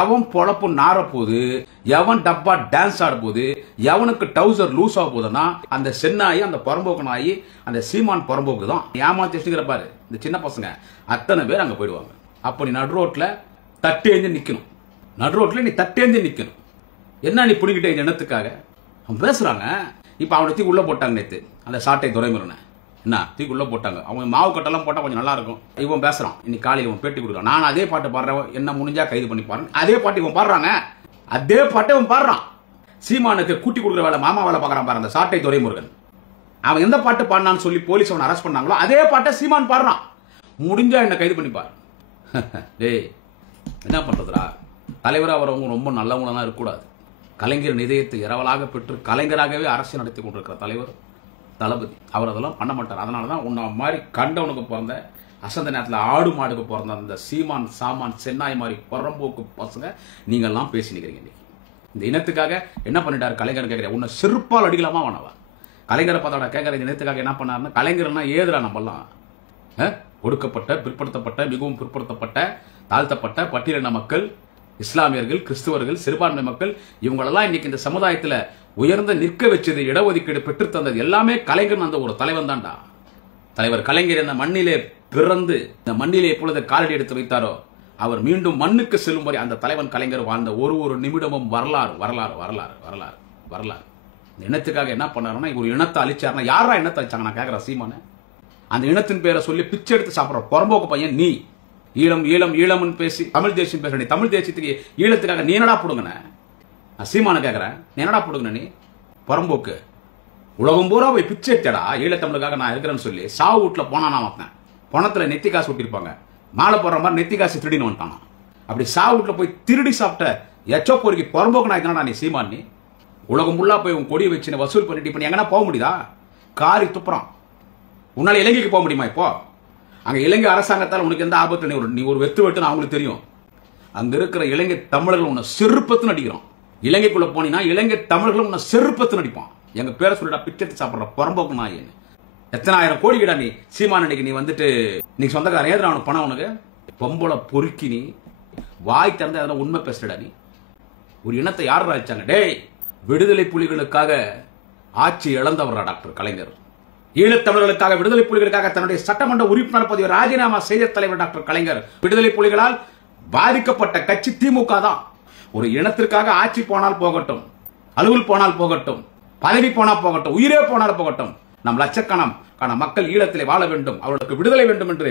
எவன் பொழப்பு நார போது, எவன் டப்பா டான்ஸ் ஆட போது, எவனுக்கு டவுசர் லூஸ் ஆக போதுன்னா அந்த சென்னாயி, அந்த புறம்போக்கு நாயி, அந்த சீமான் புறம்போக்கு தான் ஏமாத்திட்டு பாரு. இந்த சின்ன பசங்க அத்தனை பேர் அங்க போயிடுவாங்க. அப்ப நீ நடு ரோட்ல தட்டேஞ்சு நிக்கணும். நடு ரோட்ல நீ தட்டேஞ்சு நிக்கணும். என்ன நீ பிடிக்கிட்ட இந்த இனத்துக்காக அவன் பேசுறாங்க. இப்ப அவனை தூக்கி உள்ள போட்டாங்க நேத்து, அந்த சாட்டை துரைமுருகனை என்ன தூக்கி உள்ள போட்டாங்க. அவங்க மாவு கட்டெல்லாம் போட்டா கொஞ்சம் நல்லா இருக்கும். இவன் பேசுறான், இன்னைக்கு காலையில் இவன் பேட்டி கொடுக்குறான். நான் அதே பாட்டு பாடுறேன், என்ன முடிஞ்சா கைது பண்ணி பாருங்க. அதே பாட்டு இவன் பாடுறாங்க, அதே பாட்டை இவன் பாடுறான். சீமானுக்கு கூட்டி கொடுக்குற வேலை மாமா வேலை பார்க்கறான் பாரு அந்த சாட்டை துரைமுருகன். அவன் எந்த பாட்டு பாடினான்னு சொல்லி போலீஸ் அவனை அரெஸ்ட் பண்ணாங்களோ அதே பாட்டை சீமான் பாடுறான். முடிஞ்சா என்ன கைது பண்ணி பாரு. டேய் என்ன பண்றதுடா? தலைவராக வரவங்க ரொம்ப நல்லவங்களா தான் இருக்கக்கூடாது. கலைஞர் நிதியத்தை இரவலாக பெற்று கலைஞராகவே அரசியல் நடத்தி கொண்டிருக்கிற தலைவர் தளபதி. அவர் அதெல்லாம் பண்ண மாட்டார். அதனாலதான் உன்ன மாதிரி கண்டவனுக்கு பிறந்த, அசந்த நேரத்தில் ஆடு மாடுக்கு பிறந்த அந்த சீமான் சாமான் சென்னாய் மாதிரி புறம்போக்கு பசங்க நீங்க எல்லாம் பேசி நிக்கிறீங்க. இந்த இனத்துக்காக என்ன பண்ணிட்டாரு கலைஞர் கேட்கிறேன். உன்னை செருப்பால் அடிக்கலாமா வேணவா? கலைஞரை பார்த்தோட கேட்கிற இந்த இனத்துக்காக என்ன பண்ணாருன்னு. கலைஞர்னா ஏதுரா நம்மலாம் ஒடுக்கப்பட்ட, பிற்படுத்தப்பட்ட, மிகவும் பிற்படுத்தப்பட்ட, தாழ்த்தப்பட்ட பட்டியலின மக்கள், இஸ்லாமியர்கள், கிறிஸ்துவர்கள், சிறுபான்மை மக்கள், இவங்களெல்லாம் இன்னைக்கு இந்த சமுதாயத்தில் உயர்ந்த நிற்க வச்சது, இடஒதுக்கீடு பெற்று தந்தது எல்லாமே கலைஞர் அந்த ஒரு தலைவன் தான்டா. தலைவர் கலைஞர் இந்த மண்ணிலே பிறந்து இந்த மண்ணிலே எப்பொழுது காலடி எடுத்து வைத்தாரோ அவர் மீண்டும் மண்ணுக்கு செல்லும் வரை அந்த தலைவன் கலைஞர் வாழ்ந்த ஒரு நிமிடமும் வரலாறு வரலாறு வரலாறு வரலாறு வரலாறு. இந்த இனத்துக்காக என்ன பண்ணாருன்னா, ஒரு இனத்தை அழிச்சாருன்னா யாரா இனத்தை அழிச்சாங்க நான் கேட்கிறேன். சீமான அந்த இனத்தின் பேரை சொல்லி பிச்சை எடுத்து சாப்பிட்ற புறம்போக்கு பையன் நீ. ஈழம் ஈழம் ஈழம்னு பேசி தமிழ் தேசியம் பேசுற நீ. தமிழ் தேசியத்துக்கு ஈழத்துக்காக நீ என்னடா போடுங்கண்ணே? சீமான கேட்கிறேன், நீ என்னடா போடுங்கண்ணே? நீ புறம்போக்கு உலகம் பூரா போய் பிச்சை எடுத்தடா ஈழத்தமிழுக்காக நான் இருக்கிறேன்னு சொல்லி சாவு வீட்டில் போனானா மாத்தேன். பணத்தில் நெத்தி காசு விட்டிருப்பாங்க, மாலை போடுற மாதிரி நெத்தி காசு திருடின்னு வந்துட்டானா. அப்படி சாவு வீட்டில் போய் திருடி சாப்பிட்ட எச்சோ பொறுக்கி புறம்போக்கு நான் இருக்கா நீ சீமான். நீ உலகம் ஃபுல்லா போய் உன் கொடியை வச்சு வசூல் பண்ணிட்டு இப்போ நீ எங்கன்னா போக முடியுதா? காரி துப்புறான். உன்னால இலங்கைக்கு போக முடியுமா? இப்போ அங்க இலங்கை அரசாங்கத்தால் உனக்கு எந்த ஆபத்து? நீ ஒரு வெத்து வெட்டுன்னு அவங்களுக்கு தெரியும். அங்க இருக்கிற இலங்கை தமிழர்கள் உன்னை செருப்பத்து நடிக்கிறான். இலங்கைக்குள்ள போனீங்கன்னா இலங்கை தமிழர்கள் உன்னை செருப்பத்து நடிப்பான். எங்க பேரை சொல்லிடா பிச்சை சாப்பிட்ற புறம்போக்கு நான். எத்தனை ஆயிரம் கோடி கிடா நீ சீமான. நீ வந்துட்டு நீ சொந்தக்காரன் ஏதுடா அவனுக்கு பணம்? உனக்கு பொம்பளை பொறுக்கி நீ வாய் திறந்து அதெல்லாம் உண்மை பேசுறடா. நீ ஒரு இனத்தை யார் அழிச்சாங்க? டேய் விடுதலை புலிகளுக்காக ஆட்சி இழந்தவரா டாக்டர் கலைஞர். ஈழத்தமிழர்களுக்காக, விடுதலை புலிகளுக்காக தன்னுடைய சட்டமன்ற உறுப்பினர் பதவியை ராஜினாமா செய்த தலைவர் டாக்டர் கலைஞர். விடுதலை புலிகளால் பாதிக்கப்பட்ட கட்சி திமுக தான். ஒரு இனத்திற்காக ஆட்சி போனால் போகட்டும், அலுவல் போனால் போகட்டும், பதவி போனா போகட்டும், உயிரே போனால் போகட்டும், நம் லட்சக்கணக்கான மக்கள் ஈழத்திலே வாழ வேண்டும், அவர்களுக்கு விடுதலை வேண்டும் என்று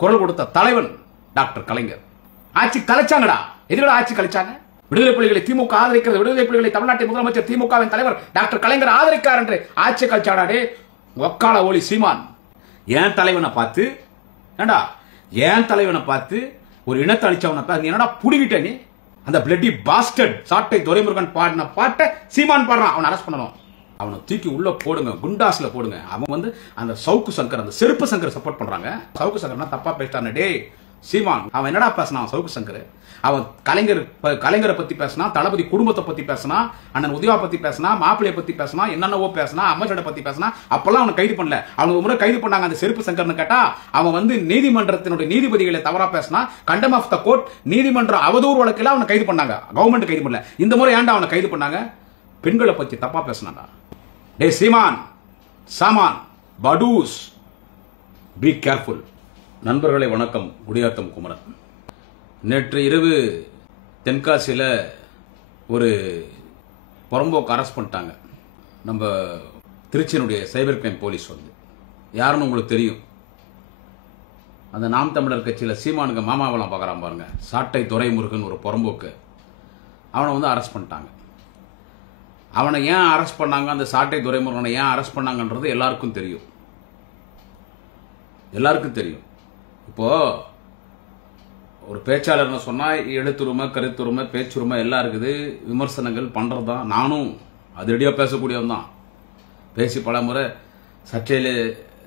குரல் கொடுத்த தலைவன் டாக்டர் கலைஞர். ஆட்சி கலைச்சாங்கடா. எதிரோட ஆட்சி கலைச்சாங்க. விடுதலை புலிகளை திமுக ஆதரிக்கிறது. விடுதலை புலிகளை தமிழ்நாட்டின் முதலமைச்சர் திமுகவின் தலைவர் டாக்டர் கலைஞர் ஆதரிக்கார் என்று ஆட்சி கலைச்சாடாடே ஒக்கால ஒளி சீமான். ஏன் தலைவனை பார்த்து ஏண்டா, ஏன் தலைவனை பார்த்து ஒரு இனத்தை அழிச்சவனை பார்த்து என்னடா புடிக்கிட்ட நீ? அந்த பிளட்டி பாஸ்டர்ட் சாட்டை துரைமுருகன் பாடின பாட்டை சீமான் பாடுறான். அவனை அரெஸ்ட் பண்ணணும். அவனை தூக்கி உள்ள போடுங்க, குண்டாஸ்ல போடுங்க. அவன் அந்த சவுக்கு சங்கர், அந்த செருப்பு சங்கர் சப்போர்ட் பண்றாங்க. சவுக்கு சங்கர்னா தப்பா பேசிட்டானே. டே சீமான் அவன் என்னடா பேசினான்? சவுக்கு சங்கர் அவன் கலைஞரை பத்தி பேசினா, தளபதி குடும்பத்தை பத்தி பேசினா, அண்ணன் உதயா பத்தி பேசினா, மாப்பிள்ளைய பத்தி பேசினா, என்னென்னவோ பேசினா, அமைச்சரை பத்தி பேசினா. அப்பெல்லாம் அவனை கைது பண்ணல. அவனுக்கு முறை கைது பண்ணாங்க அந்த செருப்பு சங்கர்னு கேட்டா, அவன் நீதிமன்றத்தினுடைய நீதிபதிகளை தவறா பேசினா, கண்டம் ஆஃப் த கோர்ட் நீதிமன்ற அவதூறு வழக்கில் அவனை கைது பண்ணாங்க. கவர்மெண்ட் கைது பண்ணல. இந்த முறை ஏன்டா அவனை கைது பண்ணாங்க? பெண்களை பத்தி தப்பா பேசினாங்க. டே சீமான், சாமான், படூஸ், பி கேர்ஃபுல். நண்பர்களை வணக்கம். குடியாத்தம் குமரன். நேற்று இரவு தென்காசியில் ஒரு புறம்போக்கு அரெஸ்ட் பண்ணிட்டாங்க. நம்ம திருச்சியினுடைய சைபர் கிரைம் போலீஸ் யாருன்னு உங்களுக்கு தெரியும். அந்த நாம் தமிழர் கட்சியில் சீமானுக்கு மாமாவெல்லாம் பார்க்குறான் பாருங்க, சாட்டை துரைமுருகன் ஒரு புறம்போக்கு. அவனை அரெஸ்ட் பண்ணிட்டாங்க. அவனை ஏன் அரெஸ்ட் பண்ணாங்க, அந்த சாட்டை துரைமுருகனை ஏன் அரெஸ்ட் பண்ணாங்கன்றது எல்லாருக்கும் தெரியும். எல்லாருக்கும் தெரியும். இப்போ ஒரு பேச்சாளர்னு சொன்னா எழுத்துரிமை, கருத்துரிமை, பேச்சுரிமை எல்லாம் இருக்குது. விமர்சனங்கள் பண்றதுதான். நானும் அதிரடியா பேசக்கூடியவன் தான். பேசி பல முறை சர்ச்சையில்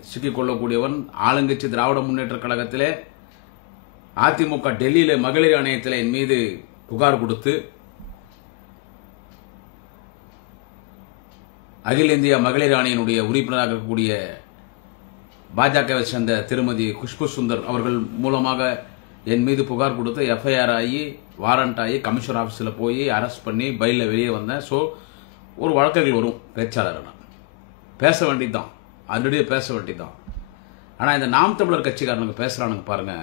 சிக்கிக்கொள்ளக்கூடியவன். ஆளுங்கட்சி திராவிட முன்னேற்ற கழகத்திலே அதிமுக டெல்லியில மகளிர் ஆணையத்தில் என் மீது புகார் கொடுத்து அகில இந்திய மகளிர் ஆணையினுடைய உறுப்பினராக இருக்கக்கூடிய பாஜகவை சேர்ந்த திருமதி குஷ்பு சுந்தர் அவர்கள் மூலமாக என் மீது புகார் கொடுத்து எஃப்ஐஆர் ஆகி வாரண்ட் ஆகி கமிஷனர் ஆஃபீஸில் போய் அரெஸ்ட் பண்ணி பைலில் வெளியே வந்தேன். ஸோ ஒரு வழக்குகள் வரும் பேச்சாளர். நான் பேச வேண்டியதுதான், ஆல்ரெடியே பேச வேண்டியதுதான். ஆனால் இந்த நாம் தமிழர் கட்சிக்காரனுங்க பேசுகிறானுங்க பாருங்க,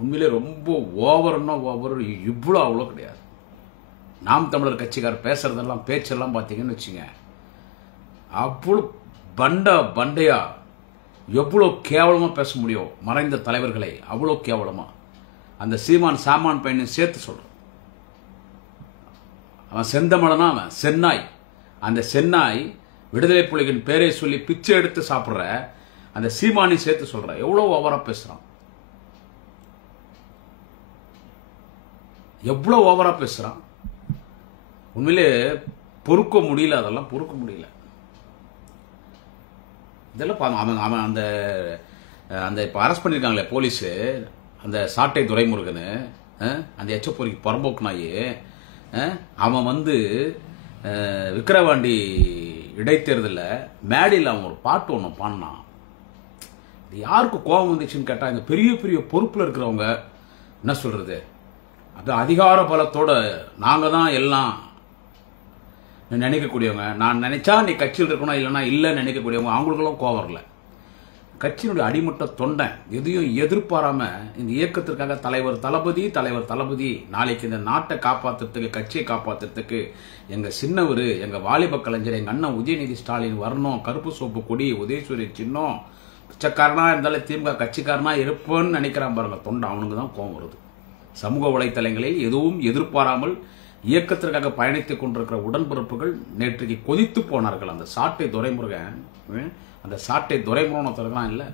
உண்மையிலே ரொம்ப ஓவர்னா ஓவர், இவ்வளோ அவ்வளோ கிடையாது. நாம் தமிழர் கட்சிக்காரர் பேசுறதெல்லாம் பேச்செல்லாம் பார்த்தீங்கன்னு வச்சுங்க, அவ்வளோ பண்டையா எவ்வளோ கேவலமாக பேச முடியும் மறைந்த தலைவர்களை, அவ்வளோ கேவலமா. அந்த சீமான் சாமான் பையனையும் சேர்த்து சொல்றான். அவன் செந்தமலனா, அவன் சென்னாய். அந்த சென்னாய் விடுதலை புலிகளின் பேரை சொல்லி பிச்சை எடுத்து சாப்பிட்ற அந்த சீமானி சேர்த்து சொல்ற, எவ்வளோ ஓவரா பேசுறான், எவ்வளோ ஓவரா பேசுறான். உண்மையிலே பொறுக்க முடியல, அதெல்லாம் பொறுக்க முடியல. இதெல்லாம் அவன் அந்த அந்த இப்போ அரெஸ்ட் பண்ணியிருக்காங்களே போலீஸு, அந்த சாட்டை துரைமுருகன், அந்த எச்சப்பொறிக்கு புறம்போக்கு நாயி, அவன் வந்து விக்கிரவாண்டி இடைத்தேர்தலில் மேடையில் அவன் ஒரு பாட்டு ஒன்று பாடினான். இது யாருக்கு கோபம் வந்துச்சுன்னு கேட்டால், இந்த பெரிய பெரிய பொறுப்பில் இருக்கிறவங்க என்ன சொல்றது, அது அதிகார பலத்தோட நாங்கள் தான் எல்லாம் நினைக்கக்கூடியவங்க. நான் நினைச்சா நீ கட்சியில் இருக்கணும், இல்லைன்னா இல்லைன்னு நினைக்கக்கூடியவங்க, அவங்களுக்கெல்லாம் கோவம் வரல. கட்சியினுடைய அடிமட்ட தொண்டை எதையும் எதிர்பாராம இந்த இயக்கத்திற்காக தலைவர் தளபதி நாளைக்கு இந்த நாட்டை காப்பாற்றுறதுக்கு, கட்சியை காப்பாற்றுறதுக்கு எங்க சின்னவர், எங்க வாலிப கலைஞர், எங்க அண்ணன் உதயநிதி ஸ்டாலின் வரணும், கருப்பு சோப்பு கொடி, உதயசூரிய சின்னம், பிச்சைக்காரனா இருந்தாலும் திமுக கட்சிக்காரனா இருப்பேன்னு நினைக்கிறான் பாருங்க தொண்டை, அவனுக்கு தான் கோவம் வருது. சமூக வலைத்தளங்களில் எதுவும் எதிர்பாராமல் இயக்கத்திற்காக பயணித்துக் கொண்டிருக்கிற உடன்பிறப்புகள் நேற்றைக்கு கொதித்து போனார்கள். அந்த சாட்டை துரைமுருகன், அந்த சாட்டை துரைமுருகன் இல்ல,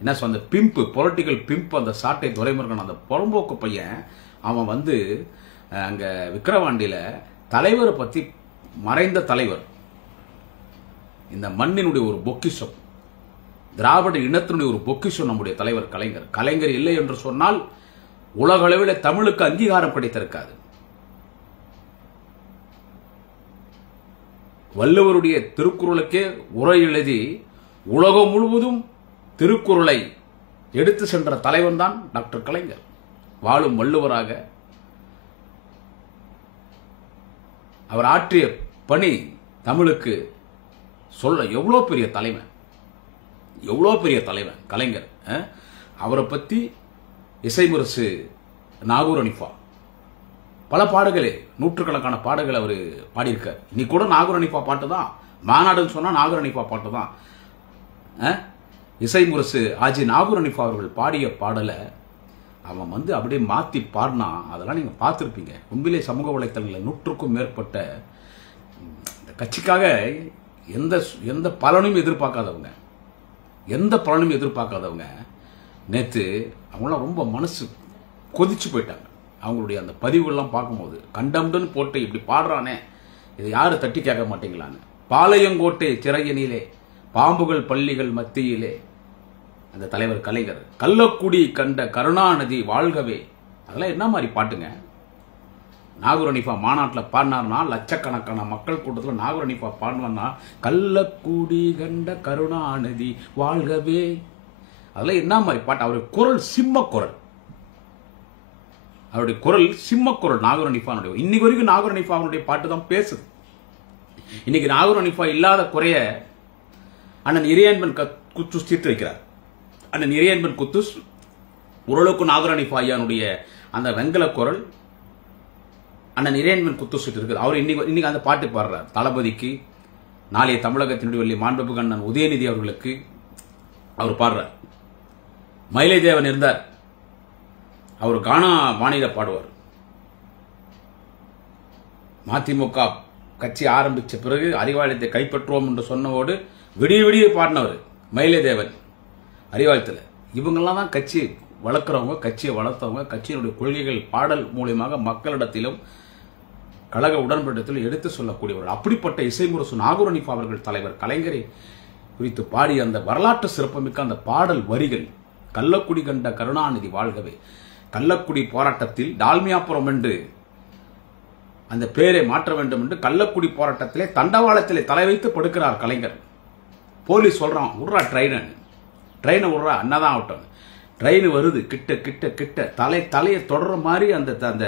என்ன சொல், அந்த பிம்பு, பொலிட்டிக்கல் பிம்ப், அந்த சாட்டை துரைமுருகன், அந்த புறம்போக்கு பையன், அவன் வந்து அங்க விக்கிரவாண்டியில தலைவரை பத்தி, மறைந்த தலைவர், இந்த மண்ணினுடைய ஒரு பொக்கிஷம், திராவிட இனத்தினுடைய ஒரு பொக்கிஷம் நம்முடைய தலைவர் கலைஞர் இல்லை என்று சொன்னால் உலகளவில் தமிழுக்கு அங்கீகாரம் கிடைத்திருக்காது. வள்ளுவருடைய திருக்குறளுக்கே உரை எழுதி உலகம் முழுவதும் திருக்குறளை எடுத்து சென்ற தலைவன் தான் டாக்டர் கலைஞர். வாழும் வள்ளுவராக அவர் ஆற்றிய பணி தமிழுக்கு சொல்ல எவ்வளோ பெரிய தலைவன் கலைஞர். அவரை பத்தி இசைமுரசு நாகூர் அனிஃபா பல பாடல்களே, நூற்றுக்கணக்கான பாடல்கள் அவர் பாடியிருக்கார். இன்னைக்கு கூட நாகூர் அனிஃபா பாட்டு தான், மாநாடுன்னு சொன்னா நாகூர் அனிஃபா பாட்டு தான். இசைமுரசு ஆஜி நாகூர் அனிஃபா அவர்கள் பாடிய பாடலை அவன் வந்து அப்படியே மாத்தி பாடினா, அதெல்லாம் நீங்க பார்த்துருப்பீங்க. உண்மையிலே சமூக வலைத்தளங்களில் 100க்கும் மேற்பட்ட இந்த கட்சிக்காக எந்த பலனும் எதிர்பார்க்காதவங்க நேற்று அவங்களாம் ரொம்ப மனசு கொதிச்சு போயிட்டாங்க. அவங்களுடைய அந்த பதிவுகள்லாம் பார்க்கும்போது கண்டம்டுன்னு போட்டு இப்படி பாடுறானே, இதை யாரு தட்டி கேட்க மாட்டீங்களான்னு. பாளையங்கோட்டை சிறையனிலே பாம்புகள் பள்ளிகள் மத்தியிலே அந்த தலைவர் கலைஞர், கள்ளக்குடி கண்ட கருணாநிதி வாழ்கவே, அதெல்லாம் என்ன மாதிரி பாட்டுங்க. நாகூர் அனிஃபா மாநாட்டில் பாடினார்னா, லட்சக்கணக்கான மக்கள் கூட்டத்தில் நாகூர் அனிஃபா பாடினார்னா, கள்ளக்குடி கண்ட கருணாநிதி வாழ்கவே, அதெல்லாம் என்ன மாதிரி பாட்டு. அவருடைய குரல் சிம்மக்குரல் நாகூர் அனிஃபானுடைய. இன்னைக்கு வரைக்கும் நாகூர் அனிஃபாவுடைய பாட்டு தான் பேசுது. இன்னைக்கு நாகூர் அனிஃபா இல்லாத குறைய அண்ணன் இறையன்பன் குத்துஸ் தீர்த்து வைக்கிறார். அண்ணன் இறையன்பன் குத்துஸ் ஓரளவுக்கு நாகூர் அனிஃபா ஐயானுடைய அந்த வெங்கல குரல் அண்ணன் இறையன்பன் குத்துஸ் இருக்குது. அவர் இன்னைக்கு அந்த பாட்டு பாடுறார். தளபதிக்கு, நாளைய தமிழகத்தினுடைய வள்ளி மாண்புமிகு அண்ணன் உதயநிதி அவர்களுக்கு அவர் பாடுறார். மயிலை தேவன் இருந்தார், அவர் கானா பாணியில பாடுவார். மதிமுக கட்சி ஆரம்பிச்ச பிறகு அறிவாலயத்தை கைப்பற்றுவோம் என்று சொன்னவோடு விடிய பாடினவர் மயிலை தேவன் அறிவாலயத்தில். இவங்கெல்லாம் தான் கட்சி வளர்க்குறவங்க, கட்சியை வளர்த்தவங்க, கட்சியினுடைய கொள்கைகள் பாடல் மூலியமாக மக்களிடத்திலும் கழக உடன்படிக்கையில் எடுத்து சொல்லக்கூடியவர்கள். அப்படிப்பட்ட இசைமுரசு நாகூர் அனிஃபா அவர்கள் தலைவர் கலைஞரை குறித்து பாடிய அந்த வரலாற்று சிறப்புமிக்க அந்த பாடல் வரிகள், கள்ளக்குடி கண்ட கருணாநிதி வாழ்கவே, கள்ளக்குடி போராட்டத்தில் டால்மியாபுரம் என்று அந்த பெயரை மாற்ற வேண்டும் என்று கள்ளக்குடி போராட்டத்திலே தண்டவாளத்திலே தலை வைத்து படுக்கிறார் கலைஞர். போலீஸ் சொல்றான், விட்றா ட்ரெயினை விட்றா, அண்ணாதான் ஆகட்டும். ட்ரெயின் வருது கிட்ட கிட்ட கிட்ட தலையை தொடர மாதிரி அந்த அந்த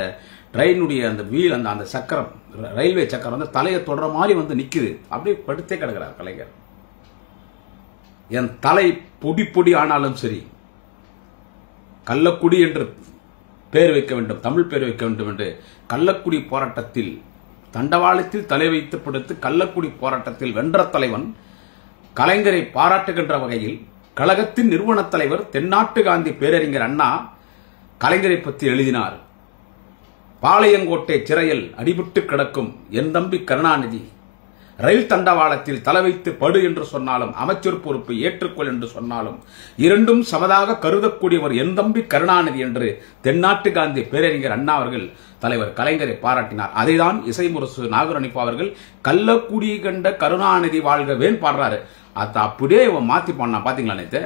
ட்ரெயினுடைய அந்த வீல் அந்த சக்கரம், ரயில்வே சக்கரம் வந்து தலையை தொடர மாதிரி வந்து நிக்குது. அப்படியே படுத்தே கிடக்கிறார் கலைஞர். என் தலை பொடி பொடி ஆனாலும் சரி, கள்ளக்குடி என்று பேர் வைக்க வேண்டும், தமிழ் பேர் வைக்க வேண்டும் என்று கள்ளக்குடி போராட்டத்தில் தண்டவாளத்தில் தலை வைத்து படுத்து கள்ளக்குடி போராட்டத்தில் வென்ற தலைவன் கலைஞரை பாராட்டுகின்ற வகையில் கழகத்தின் நிறுவன தலைவர் தென்னாட்டு காந்தி பேரறிஞர் அண்ணா கலைஞரை பற்றி எழுதினார். பாளையங்கோட்டை சிறையில் அடிபட்டு கிடக்கும் என் தம்பி கருணாநிதி ரயில் தண்டவாளத்தில் தலை வைத்து படு என்று சொன்னாலும், அமைச்சர் பொறுப்பை ஏற்றுக்கொள் என்று சொன்னாலும், இரண்டும் சமதாக கருதக்கூடியவர் என் தம்பி கருணாநிதி என்று தென்னாட்டு காந்தி பேரறிஞர் அண்ணா அவர்கள் தலைவர் கலைஞரை பாராட்டினார். அதைதான் இசைமுரசு நாகரணிப்பா அவர்கள் கள்ளக்குடி கண்ட கருணாநிதி வாழ்கவேன் பாடுறாரு. அத அப்படியே இவன் மாத்தி பாடினா பாத்தீங்களா நேத்து?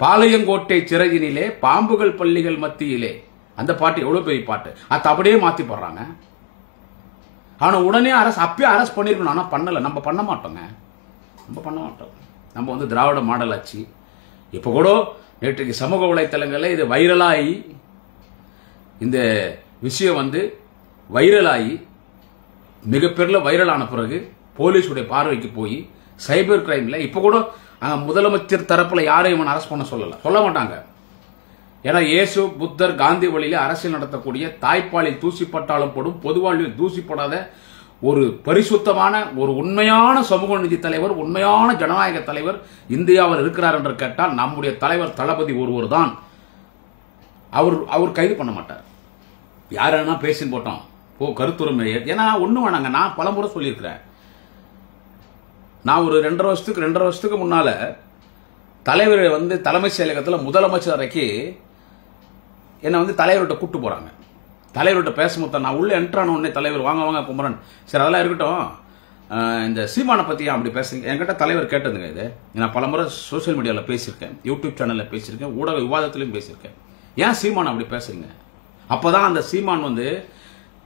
பாளையங்கோட்டை சிறையினிலே பாம்புகள் பள்ளிகள் மத்தியிலே, அந்த பாட்டு எவ்வளவு பெரிய பாட்டு, அத அப்படியே மாத்தி போடுறாங்க. ஆனா உடனே அப்பயே அரசு பண்ணிருக்கணும். ஆனா பண்ணல. நம்ம பண்ண மாட்டோங்க, நம்ம வந்து திராவிட மாடல் ஆச்சு. இப்ப கூட நேற்றைக்கு சமூக வலைத்தளங்கள்ல இது வைரலாகி, இந்த விஷயம் வந்து வைரலாகி மிகப்பெரிய வைரலான பிறகு போலீஸுடைய பார்வைக்கு போய் சைபர் கிரைம்ல இப்ப கூட முதலமைச்சர் தரப்புல யாரையும் அரசு பண்ண சொல்ல மாட்டாங்க. ஏன்னா இயேசு புத்தர் காந்தி வழியில அரசியல் நடத்தக்கூடிய தாய்ப்பாலில் தூசிப்பட்டாலும் போடும், பொதுவாழ்வில் தூசிப்படாத ஒரு பரிசுத்தமான ஒரு உண்மையான சமூக நீதி தலைவர், உண்மையான ஜனநாயக தலைவர் இந்தியாவில் இருக்கிறார் என்று கேட்டால் நம்முடைய தலைவர் தளபதி ஒருவர் தான். அவர் கைது பண்ண மாட்டார். யாருன்னா பேசின்னு போட்டோம் கருத்துரிமை. ஏன்னா ஒண்ணு வேணாங்க, நான் பலமுறை சொல்லியிருக்கிறேன். நான் ஒரு 2.5 வருஷத்துக்கு முன்னால தலைவர் வந்து தலைமை செயலகத்தில் முதலமைச்சர் அறைக்கு என்னை வந்து தலைவர்கிட்ட கூட்டு போறாங்க. தலைவர்கிட்ட பேசும்போது நான் உள்ள என்ட்ரான உடனே தலைவர் வாங்க வாங்க குமரன், சரி அதெல்லாம் இருக்கட்டும், இந்த சீமானை பத்தி அப்படி பேசுறீங்க என்கிட்ட தலைவர் கேட்டதுங்க. இது நான் பலமுறை சோசியல் மீடியாவில் பேசியிருக்கேன், யூடியூப் சேனல்ல பேசியிருக்கேன், ஊடக விவாதத்திலையும் பேசியிருக்கேன். ஏன் சீமான் அப்படி பேசுறீங்க? அப்பதான் அந்த சீமான் வந்து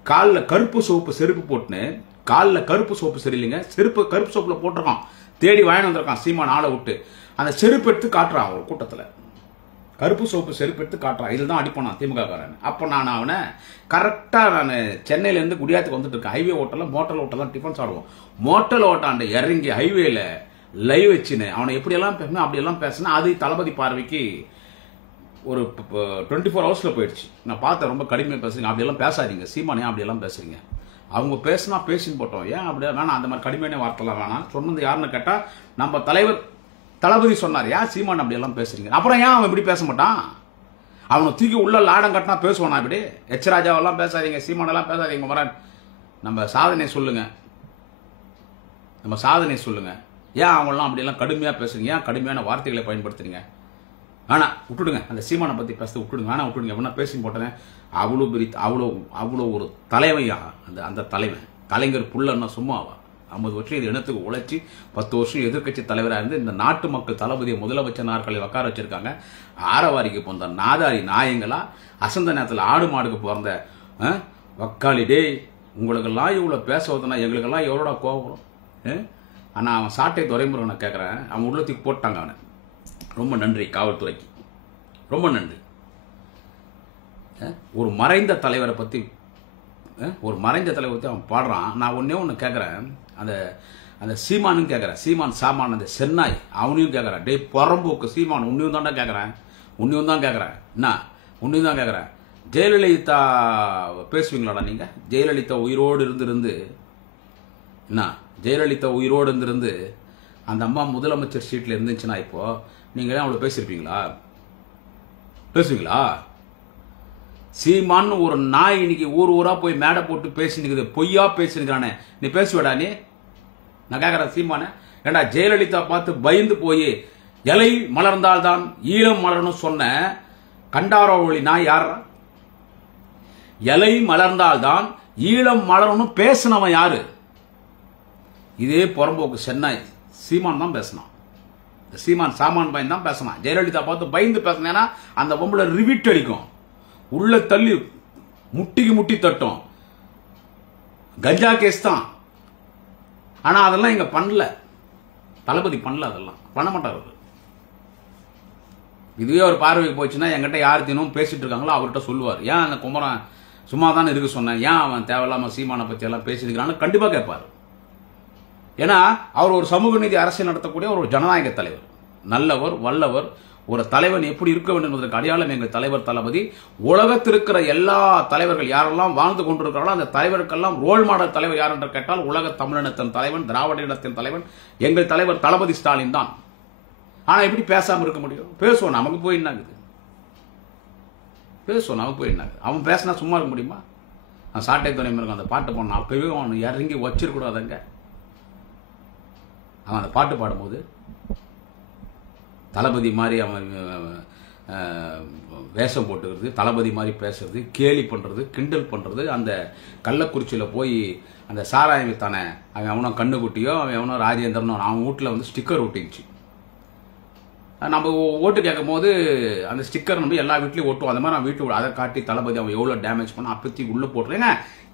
காலில் கருப்பு சோப்பு செருப்பு போட்டுன்னு, காலில் கருப்பு சோப்பு சரியில்லைங்க, செருப்பு கருப்பு சோப்புல போட்டிருக்கான், தேடி வாங்கி வந்திருக்கான் சீமான் ஆளை விட்டு. அந்த செருப்பு எடுத்து காட்டுறான் ஒரு கூட்டத்தில், கருப்பு சோப்பு செருப்பு எடுத்து காட்டுறான். இதுதான் அடிப்பான் திமுக காரன். அப்போ நான் அவனை கரெக்டாக நான் சென்னையிலேருந்து குடியாத்துக்கு வந்துட்டு இருக்கேன். ஹைவே ஓட்டலாம், மோட்டல் ஓட்டலாம், டிஃபன் சாப்பிடுவோம். மோட்டல் ஓட்டாண்ட இறங்கி ஹைவேல லைவ் வச்சுன்னு அவனை எப்படியெல்லாம் பேசணும் அப்படியெல்லாம் பேசினா அது தளபதி பார்வைக்கு ஒரு 24 ஹவர்ஸ்ல போயிடுச்சு. நான் பார்த்தேன், ரொம்ப கடுமையாக பேசுறீங்க, அப்படியெல்லாம் பேசாதீங்க சீமானே, அப்படியெல்லாம் பேசுறீங்க. அவங்க பேசினா பேசின்னு போட்டோம், ஏன் அப்படியே வேணாம், அந்த மாதிரி கடுமையான வார்த்தைலாம் வேணாம். சொன்னது யாருன்னு கேட்டா நம்ம தலைவர் தளபதி சொன்னார், ஏன் சீமான் அப்படியெல்லாம் பேசுறீங்க? அப்புறம் ஏன் அவன் இப்படி பேச மாட்டான்? அவனை தூக்கி உள்ள லாடம் கட்டினா பேசுவானா இப்படி? எச்ராஜாவெல்லாம் பேசாதீங்க, சீமானெல்லாம் பேசாதீங்க, வரேன். நம்ம சாதனை சொல்லுங்க, நம்ம சாதனை சொல்லுங்க. ஏன் அவங்களாம் அப்படியெல்லாம் கடுமையாக பேசுறீங்க? ஏன் கடுமையான வார்த்தைகளை பயன்படுத்துறீங்க? வேணா விட்டுடுங்க, அந்த சீமானை பத்தி பேச விட்டுடுங்க, வேணா விட்டுடுங்க. எப்படின்னா பேசி போட்டேன். அவ்வளோ பெரிய அவ்வளோ ஒரு தலைமையா அந்த தலைவன் கலைஞர் புள்ளன்னா சும்மாவா? 50 வருஷம் இது இனத்துக்கு உழைச்சி 10 வருஷம் எதிர்கட்சி தலைவராக இருந்து இந்த நாட்டு மக்கள் தளபதியை முதலமைச்சர் நாற்காலில் உட்கார வச்சிருக்காங்க. ஆரவாரிக்கு போந்த நாதாரி நாயங்களா, அசந்த நேரத்தில் ஆடு மாடுக்கு பிறந்த வக்காளி டே, உங்களுக்கெல்லாம் இவ்வளோ பேச வருதுன்னா எங்களுக்கெல்லாம் எவ்வளோடா கோபம் வரும்? ஆனால் அவன் சாட்டை துறைமுருகனை கேட்குறேன், அவன் உள்ளத்துக்கு போட்டாங்க அவனை. ரொம்ப நன்றி காவல்துறைக்கு, ரொம்ப நன்றி. ஒரு மறைந்த தலைவரை பற்றி அவன் பாடுறான். நான் ஒன்று கேட்குறேன், அந்த சீமானும் கேட்குறேன், சீமான் சாமான் அந்த சென்னாய் அவனையும் கேட்குறேன், டே புறம்போக்கு சீமான் உன்னையும் தான்டா கேட்குறேன், உன்னையும் தான் கேட்குறேன், என்ன உன்னையும் தான் கேட்குறேன். ஜெயலலிதா பேசுவீங்களாடா நீங்கள்? ஜெயலலிதா உயிரோடு இருந்து என்ன, ஜெயலலிதா உயிரோடு இருந்து அந்த அம்மா முதலமைச்சர் சீட்டில் இருந்துச்சுன்னா இப்போ நீங்களே அவ்வளோ பேசியிருப்பீங்களா? பேசுவீங்களா? சீமான்னு ஒரு நாய் இன்னைக்கு ஊரா போய் மேடை போட்டு பேசினுக்குது, பொய்யா பேசினுக்கிறானே, நீ பேசுவடா நீ? நான் கேட்கறேன் சீமான, ஏண்டா ஜெயலலிதா பார்த்து பயந்து போய் இலை மலர்ந்தால்தான் ஈழம் மலரணும் சொன்ன கண்டாரோவழி நாய் யாரா? இலை மலர்ந்தால்தான் ஈழம் மலரணும் பேசினவன் யாரு? இதே புறம்போக்கு சென்னாய் சீமான் தான் பேசினான். சீமான் சாமான் பயன் தான் பேசினான். ஜெயலலிதா பார்த்து பயந்து பேசினா அந்த பொம்பளை ரிவிட் அடிக்கும், உள்ள தள்ளி முட்டிக்கு முட்டி தட்டும். கஞ்சா கேஸ் தான். ஆனா அதெல்லாம் இங்க பண்ணல, தளபதி பண்ணல, அதெல்லாம் பண்ண மாட்டார். இதுவே ஒரு பார்வைக்கு போச்சுன்னா என்கிட்ட யார் தினமும் பேசிட்டு இருக்காங்களோ அவர்கிட்ட சொல்லுவார், ஏன் அந்த குமரன் சும்மா தானே இருக்க சொன்னேன், ஏன் அவன் தேவையில்லாம சீமானை பத்தி எல்லாம் பேசியிருக்கிறான்னு கண்டிப்பா கேட்பார். ஏன்னா அவர் ஒரு சமூக நீதி அரசியல் நடத்தக்கூடிய ஒரு ஜனநாயக தலைவர், நல்லவர், வல்லவர். ஒரு தலைவன் எப்படி இருக்க வேண்டும் என்பதற்கு அடையாளம் எங்கள் தலைவர் தளபதி. உலகத்தில் இருக்கிற எல்லா தலைவர்கள் யாரெல்லாம் வாழ்ந்து கொண்டிருக்கிறார்களோ அந்த தலைவருக்கெல்லாம் ரோல் மாடல் தலைவர் யார் என்று கேட்டால் உலக தமிழினத்தின் தலைவன், திராவிட இனத்தின் தலைவன் எங்கள் தலைவர் தளபதி ஸ்டாலின் தான். ஆனா எப்படி பேசாம இருக்க முடியும்? பேசுவோம், நமக்கு போய் என்னாகுது? பேசுவோம், நமக்கு போய் என்னாகுது? அவன் பேசினா சும்மா இருக்க முடியுமா? நான் சாட்டை துறைமுருகன் அந்த பாட்டு போனான், அப்பவே அவன் இறங்கி வச்சிருக்கூடாதுங்க. அவன் அந்த பாட்டு பாடும்போது தளபதி மாதிரி அவன் வேஷம் போட்டுக்கிறது, தளபதி மாதிரி பேசுறது, கேலி பண்றது, கிண்டல் பண்றது, அந்த கள்ளக்குறிச்சியில் போய் அந்த சாராயம் வித்தானே அவன் எவனோ கண்ணுக்குட்டியோ அவன் எவனோ ராஜேந்திரனோ அவன் வீட்டில் வந்து ஸ்டிக்கர் ஒட்டிச்சு. நம்ம ஓட்டு கேட்கும் போது அந்த ஸ்டிக்கர் நம்ம எல்லா வீட்லையும் ஓட்டுவோம். அந்த மாதிரி நான் வீட்டு அதை காட்டி தளபதி அவன் எவ்வளோ டேமேஜ் பண்ண அப்பத்தி உள்ள போட்டுறேங்க.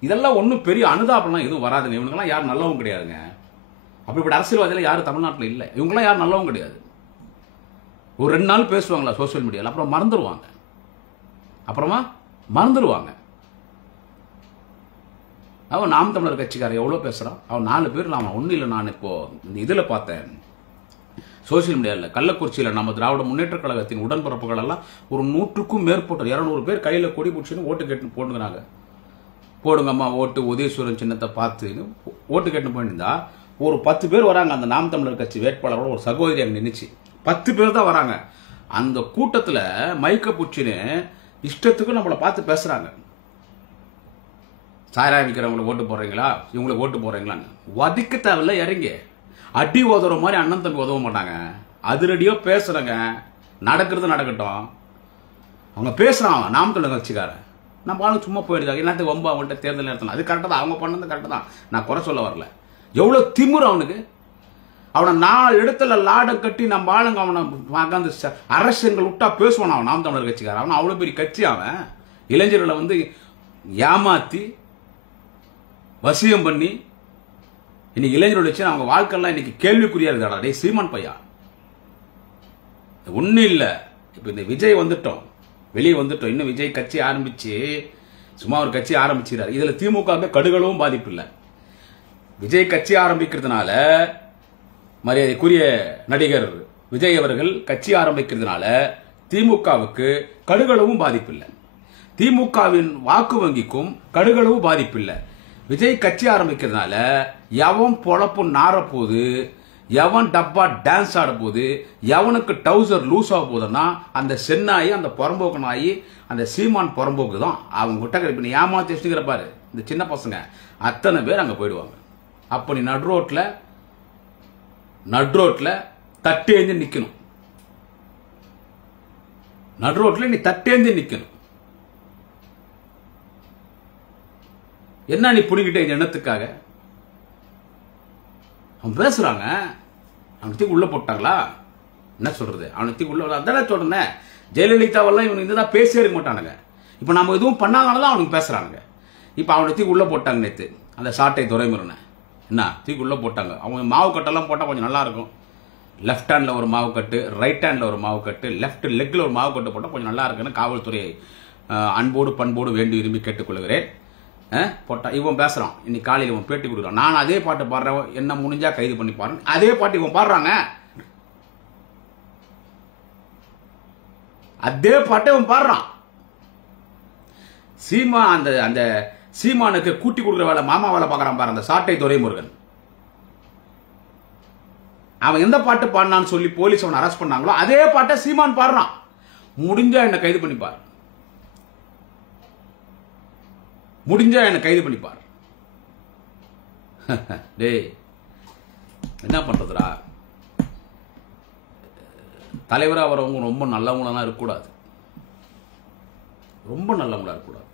இதெல்லாம் ஒன்றும் பெரிய அனுதாபம்லாம் எதுவும் வராதுங்க. இவனுங்கெல்லாம் யாரும் நல்லவும் கிடையாதுங்க. அப்படிப்பட்ட அரசியல்வாதிகள் யாரும் தமிழ்நாட்டில் இல்லை. இவங்கெல்லாம் யாரும் நல்லவும் கிடையாது. ஒரு 2 நாள் பேசுவாங்களா சோசியல் மீடியாவில், அப்புறம் மறந்துடுவாங்க. அவன் நாம் தமிழர் கட்சிக்காரன் எவ்வளோ பேசுகிறான். அவன் 4 பேர் அவன் ஒன்றும் இல்லை. நான் இப்போ இந்த இதில் பார்த்தேன் சோசியல் மீடியாவில், கள்ளக்குறிச்சியில் நம்ம திராவிட முன்னேற்ற கழகத்தின் உடன்பிறப்புகள் எல்லாம் ஒரு 100க்கும் மேற்பட்ட 200 பேர் கையில் கொடி பிடிச்சின்னு ஓட்டு கேட்டுன்னு போட்டுக்கிறாங்க. போடுங்கம்மா ஓட்டு உதயசூரன் சின்னத்தை பார்த்து ஓட்டு கேட்டுன்னு போயிருந்தா ஒரு 10 பேர் வராங்க. அந்த நாம் தமிழர் கட்சி வேட்பாளரோட ஒரு சகோதரி அங்கே நின்றுச்சு. 10 பேர் தான் வராங்க. அந்த கூட்டத்தில் மைக்க புச்சின்னு இஷ்டத்துக்கு நம்மளை பார்த்து பேசுறாங்க. சாராயம் விற்கிறவங்களுக்கு ஓட்டு போடுறீங்களா, இவங்களுக்கு ஓட்டு போடுறீங்களான்னு. வதிக்க தேவையில்ல, இறங்கி அடி உதவுற மாதிரி அண்ணன் தம்பி உதவ மாட்டாங்க. அதிரடியோ பேசுறாங்க. நடக்கிறது நடக்கட்டும். அவங்க பேசுறாங்க நாம் தமிழர் கட்சிக்காரன். நம்ம ஆளுங்க சும்மா போயிடுறாங்க. என்னத்துக்கு வம்பு அவங்கள்ட்ட தேர்தல் நடத்தணும். அது கரெக்டாக தான், அவங்க பண்ணது கரெக்டாக தான். நான் குறை சொல்ல வரல. எவ்வளவு திமிரு அவனுக்கு. அவனை 4 இடத்துல லாடம் கட்டி நம்ம ஆளுங்க அவனை உட்காந்து அரசியல்கள் விட்டா பேசுவான். அவன் நாம் தமிழர் கட்சிக்காரன். அவன் அவ்வளவு பெரிய கட்சி. அவன் இளைஞர்களை வந்து ஏமாத்தி வசியம் பண்ணி இன்னைக்கு இளைஞர்கள் வச்சு அவங்க வாழ்க்கையெல்லாம் இன்னைக்கு கேள்விக்குறியா இருந்தாடா. டே சீமான் பையா, ஒன்னும் இல்ல. இப்ப இந்த விஜய் வந்துட்டோம், வெளியே வந்துட்டோம். இன்னும் விஜய் கட்சி ஆரம்பிச்சு சும்மா ஒரு கட்சி ஆரம்பிச்சுறாரு. இதுல திமுக கடுகளவும் பாதிப்பு இல்லை. விஜய் கட்சி ஆரம்பிக்கிறதுனால, மரியாதைக்குரிய நடிகர் விஜய் அவர்கள் கட்சி ஆரம்பிக்கிறதுனால திமுகவுக்கு கடுகளவும் பாதிப்பில்லை. திமுகவின் வாக்கு வங்கிக்கும் கடுகளவும் பாதிப்பில்லை. விஜய் கட்சி ஆரம்பிக்கிறதுனால எவன் பொழப்பு நாரப்போது, எவன் டப்பா டான்ஸ் ஆட போது, எவனுக்கு டவுசர் லூஸ் ஆக போதுன்னா அந்த சென்னாயி, அந்த புறம்போக்கு நாயி, அந்த சீமான் புறம்போக்கு தான் அவங்க கிட்ட இப்ப நீ ஏமாத்திட்டு பாரு. இந்த சின்ன பசங்க அத்தனை பேர் அங்க போயிடுவாங்க. அப்ப நீ நட்ரோட்ல தட்டேந்து நிக்கணும். நட்ரோட்ல நீ தட்டேந்து நிக்கணும். என்ன நீ புடிக்கிட்ட இந்த எண்ணத்துக்காக? அவன் பேசுறாங்க. அவனுக்கு உள்ள போட்டாங்களா? என்ன சொல்றது? அவனுக்கு உள்ள அதான சொல்றேன். ஜெயலலிதாவெல்லாம் இவனுக்கு இதுதான் பேசியே இருக்க மாட்டானுங்க. இப்ப நம்ம எதுவும் பண்ணாங்கன்னதான் அவனுக்கு பேசுறாங்க. இப்ப அவனுக்கு உள்ள போட்டாங்க நேத்து அந்த சாட்டை துரைமுருகனை. என்ன தூக்கி உள்ள போட்டாங்க. அவங்க மாவு கட்டெல்லாம் போட்டால் கொஞ்சம் நல்லா இருக்கும். லெஃப்ட் ஹேண்டில் ஒரு மாவு கட்டு, ரைட் ஹேண்டில் ஒரு மாவு கட்டு, லெஃப்ட் லெக்கில் ஒரு மாவு கட்டு போட்டால் கொஞ்சம் நல்லா இருக்குன்னு காவல்துறையை அன்போடு பண்போடு வேண்டி விரும்பி கேட்டுக்கொள்கிறேன். போட்டா இவன் பேசுறான். இன்னைக்கு காலையில் இவன் பேட்டி கொடுக்குறான். நான் அதே பாட்டு பாடுறேன், என்ன முடிஞ்சா கைது பண்ணி பாரு. அதே பாட்டு இவன் பாடுறாங்க. அதே பாட்டை இவன் பாடுறான். சீமா அந்த சீமானுக்கு கூட்டி கொடுக்குற வேலை மாமா வேலை பார்க்கறான் பாரு அந்த சாட்டை துரைமுருகன். அவன் எந்த பாட்டு பாடினான்னு சொல்லி போலீஸ் அவனை அரெஸ்ட் பண்ணாங்களோ அதே பாட்டை சீமான் பாடுறான். முடிஞ்சா என்ன கைது பண்ணிப்பார், முடிஞ்சா என்ன கைது பண்ணிப்பார். டேய் என்ன பண்றதுடா? தலைவரா வரவங்க ரொம்ப நல்லவங்களா இருக்கக்கூடாது. ரொம்ப நல்லவங்களா இருக்கக்கூடாது.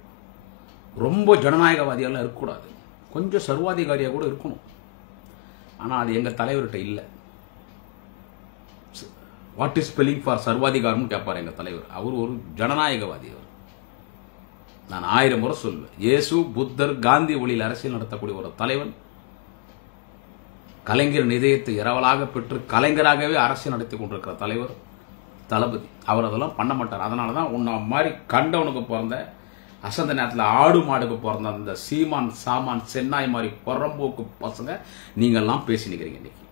ரொம்ப ஜனநாயகவாதியெல்லாம் இருக்கக்கூடாது. கொஞ்சம் சர்வாதிகாரியாக கூட இருக்கணும். ஆனால் அது எங்கள் தலைவர்கிட்ட இல்லை. வாட் இஸ் ஸ்பெல்லிங் ஃபார் சர்வாதிகாரம்னு கேட்பார் எங்கள் தலைவர். அவர் ஒரு ஜனநாயகவாதி. அவர் நான் 1000 முறை சொல்வேன். இயேசு, புத்தர், காந்தி வழியில் அரசியல் நடத்தக்கூடிய ஒரு தலைவன். கலைஞர் இதயத்தை இரவலாக பெற்று கலைஞராகவே அரசியல் நடத்தி கொண்டிருக்கிற தலைவர் தளபதி. அவர் அதெல்லாம் பண்ண மாட்டார். அதனால தான் உன்னை மாதிரி கண்டவனுக்கு பிறந்த, அசந்த நேரத்தில் ஆடு மாடுக்கு பிறந்த அந்த சீமான் சாமான் சென்னாய் மாதிரி புறம்போக்கு பசங்க நீங்கள்லாம் பேசி நிற்கிறீங்க. இன்னைக்கு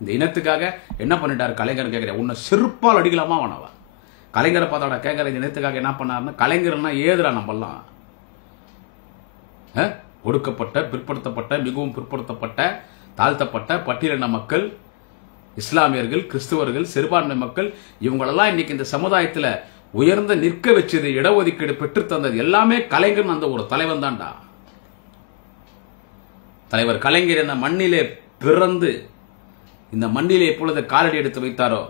இந்த இனத்துக்காக என்ன பண்ணிட்டாரு கலைஞர் கேட்குறேன், உன்னை செருப்பால் அடிக்கலாமா வேணவா? கலைஞரை பார்த்தாட கேட்குற இந்த இனத்துக்காக என்ன பண்ணாருன்னா, கலைஞர்னா ஏதுடா நம்மெல்லாம் ஒடுக்கப்பட்ட, பிற்படுத்தப்பட்ட, மிகவும் பிற்படுத்தப்பட்ட, தாழ்த்தப்பட்ட பட்டியலின மக்கள், இஸ்லாமியர்கள், கிறிஸ்துவர்கள், சிறுபான்மை மக்கள், இவங்களெல்லாம் இன்னைக்கு இந்த சமுதாயத்தில் உயர்ந்த நிற்க வச்சது, இடஒதுக்கீடு பெற்று தந்தது எல்லாமே கலைஞர் அந்த ஒரு தலைவன் தான்டா. தலைவர் கலைஞர் இந்த மண்ணிலே பிறந்து இந்த மண்ணிலே எப்பொழுது காலடி எடுத்து வைத்தாரோ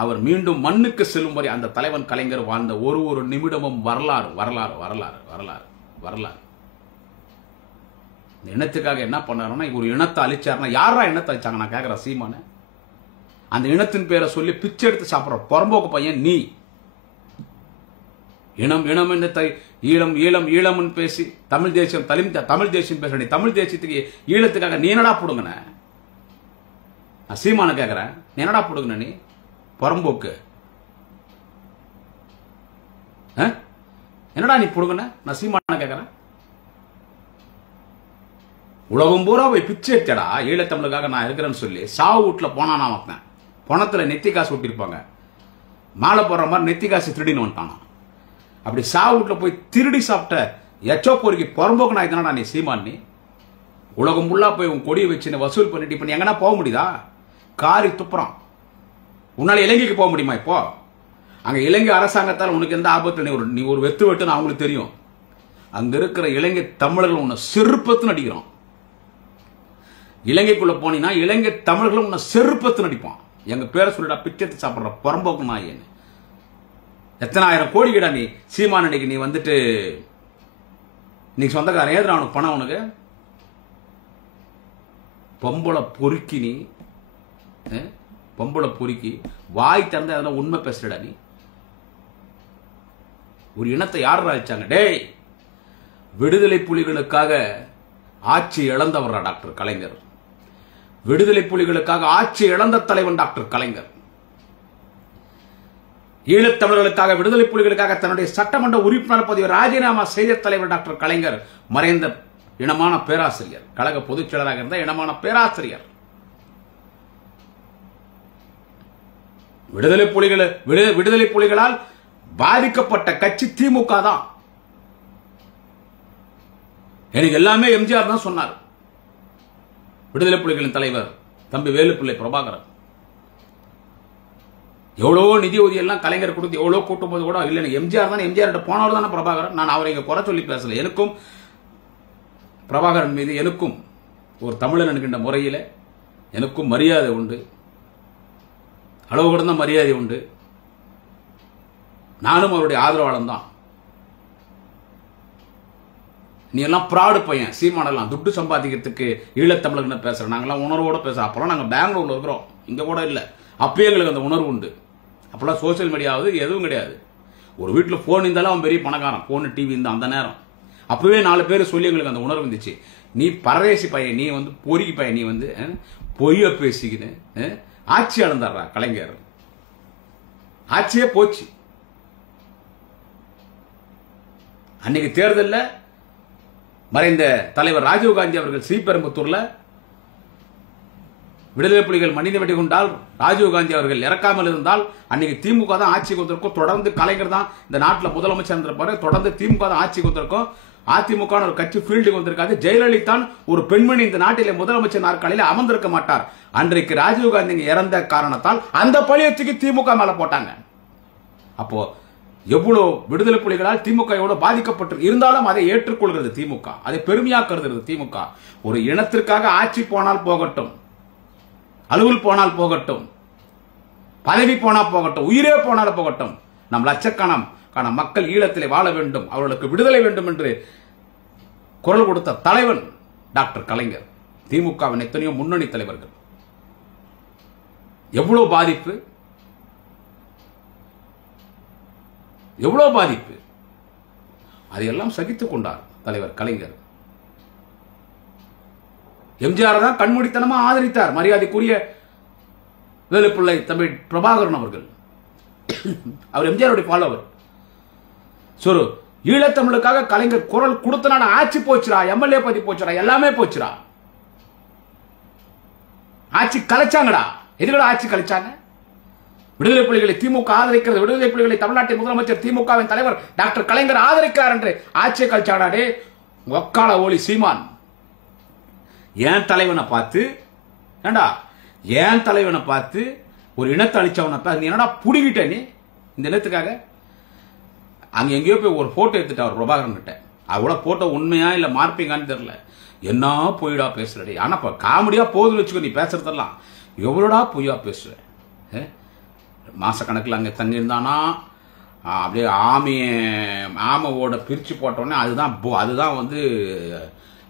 அவர் மீண்டும் மண்ணுக்கு செல்லும் வரை அந்த தலைவன் கலைஞர் வாழ்ந்த ஒரு நிமிடமும் வரலாறு வரலாறு வரலாறு வரலாறு வரலாறு. இந்த இனத்துக்காக என்ன பண்ணாருன்னா, ஒரு இனத்தை அழிச்சாருன்னா, யாரா இனத்தை அழிச்சாங்க நான் கேட்கிறேன் சீமான? அந்த இனத்தின் பேரை சொல்லி பிச்சை எடுத்து சாப்பிட்ற புறம்போக்கு பையன் நீ. இனம் இனம் என்று ஈழம் ஈழம் ஈழம்னு பேசி தமிழ் தேசியம் தமிழ் தேசியம் பேசுற நீ தமிழ் தேசியத்துக்கு ஈழத்துக்காக நீ என்னடா போடுங்கண்ண? நான் சீமான கேட்கிறேன், நீ என்னடா போடுங்கண்ண? நீ புறம்போக்கு என்னடா நீ போடுங்கண்ண? நான் சீமான கேட்கிறேன். உலகம் பூரா போய் பிச்சை எடுத்தடா ஈழத்தமிழுக்காக நான் இருக்கிறேன்னு சொல்லி சாவு வீட்டில் போனா நான் வைப்பேன். பணத்தில் நெத்தி காசு விட்டிருப்பாங்க, மாலை போடுற மாதிரி நெத்தி காசு திருடின்னு வந்துட்டானா. அப்படி சாவு வீட்டில் போய் திருடி சாப்பிட்ட எச்சோ பொறுக்கி புறம்போக்கு நான் இதனடா நீ சீமான்? நீ உலகம் ஃபுல்லா போய் உன் கொடியை வச்சு வசூல் பண்ணிட்டு இப்போ நீ எங்கன்னா போக முடியுதா? காரி துப்புறான். உன்னால இலங்கைக்கு போக முடியுமா? இப்போ அங்கே இலங்கை அரசாங்கத்தால் உனக்கு எந்த ஆபத்து? நீ ஒரு வெத்து வெட்டுன்னு அவங்களுக்கு தெரியும். அங்க இருக்கிற இலங்கை தமிழர்கள் உன்னை செருப்பத்து நடிக்கிறான். இலங்கைக்குள்ள போனீங்கன்னா இலங்கை தமிழர்களும் உன்னை செருப்பத்து நடிப்பான். எங்க பேரை சொல்லிடா பிச்சை சாப்பிட்ற புறம்போக்கு நாயன்னு. எத்தனை ஆயிரம் கோடி கிடா நீ சீமான். அன்னைக்கு நீ வந்துட்டு நீ சொந்தக்காரன் ஏதுடா அவனுக்கு பணம்? உனக்கு பொம்பளை பொறுக்கி, நீ பொம்பளை பொறுக்கி வாய் திறந்த அதெல்லாம் உண்மை பேசுறடா நீ. ஒரு இனத்தை யார் அழிச்சாங்க? டேய், விடுதலை புலிகளுக்காக ஆட்சி இழந்தவர் டாக்டர் கலைஞர். விடுதலை புலிகளுக்காக ஆட்சி இழந்த தலைவன் டாக்டர் கலைஞர். ஈழத்தமிழர்களுக்காக, விடுதலை புலிகளுக்காக தன்னுடைய சட்டமன்ற உறுப்பினர் பதவியை ராஜினாமா செய்த தலைவர் டாக்டர் கலைஞர். மறைந்த இனமான பேராசிரியர், கழக பொதுச் செயலராக இருந்த இனமான பேராசிரியர். விடுதலை புலிகளால் பாதிக்கப்பட்ட கட்சி திமுக தான். எனக்கு எல்லாமே எம்ஜிஆர் தான் சொன்னார். விடுதலை புலிகளின் தலைவர் தம்பி வேலுப்பிள்ளை பிரபாகரன் எவ்வளவோ நிதி உதவி எல்லாம் கலைஞர் கொடுத்து எவ்வளவு கூட்டும் போது கூட இல்லை, எம்ஜிஆர் தான், எம்ஜிஆர் போனவர் தானே பிரபாகரன். நான் அவரை இங்க குறை சொல்லி பேசல. எனக்கும் பிரபாகரன் மீது எனக்கும் ஒரு தமிழன் என்கின்ற முறையில் எனக்கும் மரியாதை உண்டு, அளவு கடந்த மரியாதை உண்டு. நானும் அவருடைய ஆதரவாளன் தான். நீ எல்லாம் பிராடு பையன், சீமானெல்லாம் துட்டு சம்பாதிக்கிறதுக்கு ஈழத்தமிழர்கள் பேசுறேன். நாங்கெல்லாம் உணர்வோட பேசுறோம். அப்பெல்லாம் நாங்கள் பெங்களூர்ல இருக்கிறோம், இங்க கூட இல்லை. அப்பயே எங்களுக்கு அந்த உணர்வு உண்டு. அப்பெல்லாம் சோசியல் மீடியாவது எதுவும் கிடையாது. ஒரு வீட்டில் போன் இருந்தாலும் அவன் பெரிய பணக்காரன், போன் டிவி இருந்தா அந்த நேரம். அப்பவே 4 பேர் சொல்லி எங்களுக்கு அந்த உணர்வு இருந்துச்சு. நீ பரதேசி பையன், நீ வந்து பொறுக்கி பையன், நீ வந்து பொய்ய பேசிக்கின்னு ஆட்சி அளந்தாரா கலைஞர். ஆட்சியே போச்சு. அன்னைக்கு தேர்தலில் மறைந்த தலைவர் ராஜீவ்காந்தி அவர்கள் ஸ்ரீபெரும்புத்தூர்ல விடுதலை புலிகள் மனித வெடி கொண்டால் ராஜீவ்காந்தி அவர்கள் இறக்காமல் இருந்தால் அன்னைக்கு திமுக தான் ஆட்சிக்கு வந்திருக்கும். தொடர்ந்து கலைஞர் தான் இந்த நாட்டில் முதலமைச்சர் இருந்திருப்பாரு. தொடர்ந்து திமுக தான் ஆட்சிக்கு வந்திருக்கும். அதிமுக ஒரு கட்சி ஃபீல்டுக்கு வந்திருக்காது. ஜெயலலிதா ஒரு பெண்மணி இந்த நாட்டிலே முதலமைச்சர் நாற்காலியில் அமர்ந்திருக்க மாட்டார். அன்றைக்கு ராஜீவ்காந்தி இறந்த காரணத்தால் அந்த பழியத்துக்கு திமுக மேல போட்டாங்க. அப்போ எவ்வளவு விடுதலை புலிகளால் திமுக எவ்வளவு பாதிக்கப்பட்டு இருந்தாலும் அதை ஏற்றுக்கொள்கிறது திமுக, அதை பெருமையா கருதுகிறது திமுக. ஒரு இனத்திற்காக ஆட்சி போனால் போகட்டும், அலுவல் போனால் போகட்டும், பதவி போனா போகட்டும், உயிரே போனாலும் போகட்டும், நம் லட்சக்கணக்கான மக்கள் ஈழத்திலே வாழ வேண்டும், அவர்களுக்கு விடுதலை வேண்டும் என்று குரல் கொடுத்த தலைவன் டாக்டர் கலைஞர். திமுகவின் எத்தனையோ முன்னணி தலைவர்கள். எவ்வளவு பாதிப்பு, எவ்வளவு பாதிப்பு, அதையெல்லாம் சகித்துக் கொண்டார் தலைவர் கலைஞர். எம்ஜிஆர் தான் கண்மூடித்தனமா ஆதரித்தார் மரியாதைக்குரிய வேலுப்பிள்ளை தம்பி பிரபாகரன் அவர்கள். அவர் எம்ஜிஆருடைய ஃபாலோவர். சொரு ஈழத்தமிழுக்காக கலைஞர் குரல் கொடுத்தனால ஆட்சி போச்சுரா, எம்எல்ஏ பதி போச்சுரா, எல்லாமே போச்சுரா. ஆட்சி கலைச்சாங்கடா. எதுக்கடா ஆட்சி கலைச்சாங்க? விடுதலை புலிகளை திமுக ஆதரிக்கிறது, விடுதலை புலிகளை தமிழ்நாட்டின் முதலமைச்சர் திமுகவின் தலைவர் டாக்டர் கலைஞர் ஆதரிக்கிறார் என்று ஆட்சியை கழிச்சாடாடே ஒக்கால ஓலி சீமான். ஏன் தலைவனை பார்த்து ஏண்டா ஏன் தலைவனை பார்த்து ஒரு இனத்தை அழிச்சவனை பார்த்து நீ என்னடா புடிக்கிட்ட நீ இந்த இனத்துக்காக? அங்க எங்கேயோ போய் ஒரு போட்டோ எடுத்துட்டு அவர் பிரபாகரன் கிட்ட, அவ்வளவு போட்டோ உண்மையா இல்ல மார்பிங்கான்னு தெரியல. என்ன பொய்டா பேசுறடி. ஆனா காமெடியா போகுதுன்னு வச்சுக்கோ நீ பேசுறதெல்லாம். எவ்வளோடா பொய்யா பேசுற? மாசக்கணக்கில் அங்கே தங்கி இருந்தானா அப்படியே ஆமையோட பிரித்து போட்டோடனே அதுதான் வந்து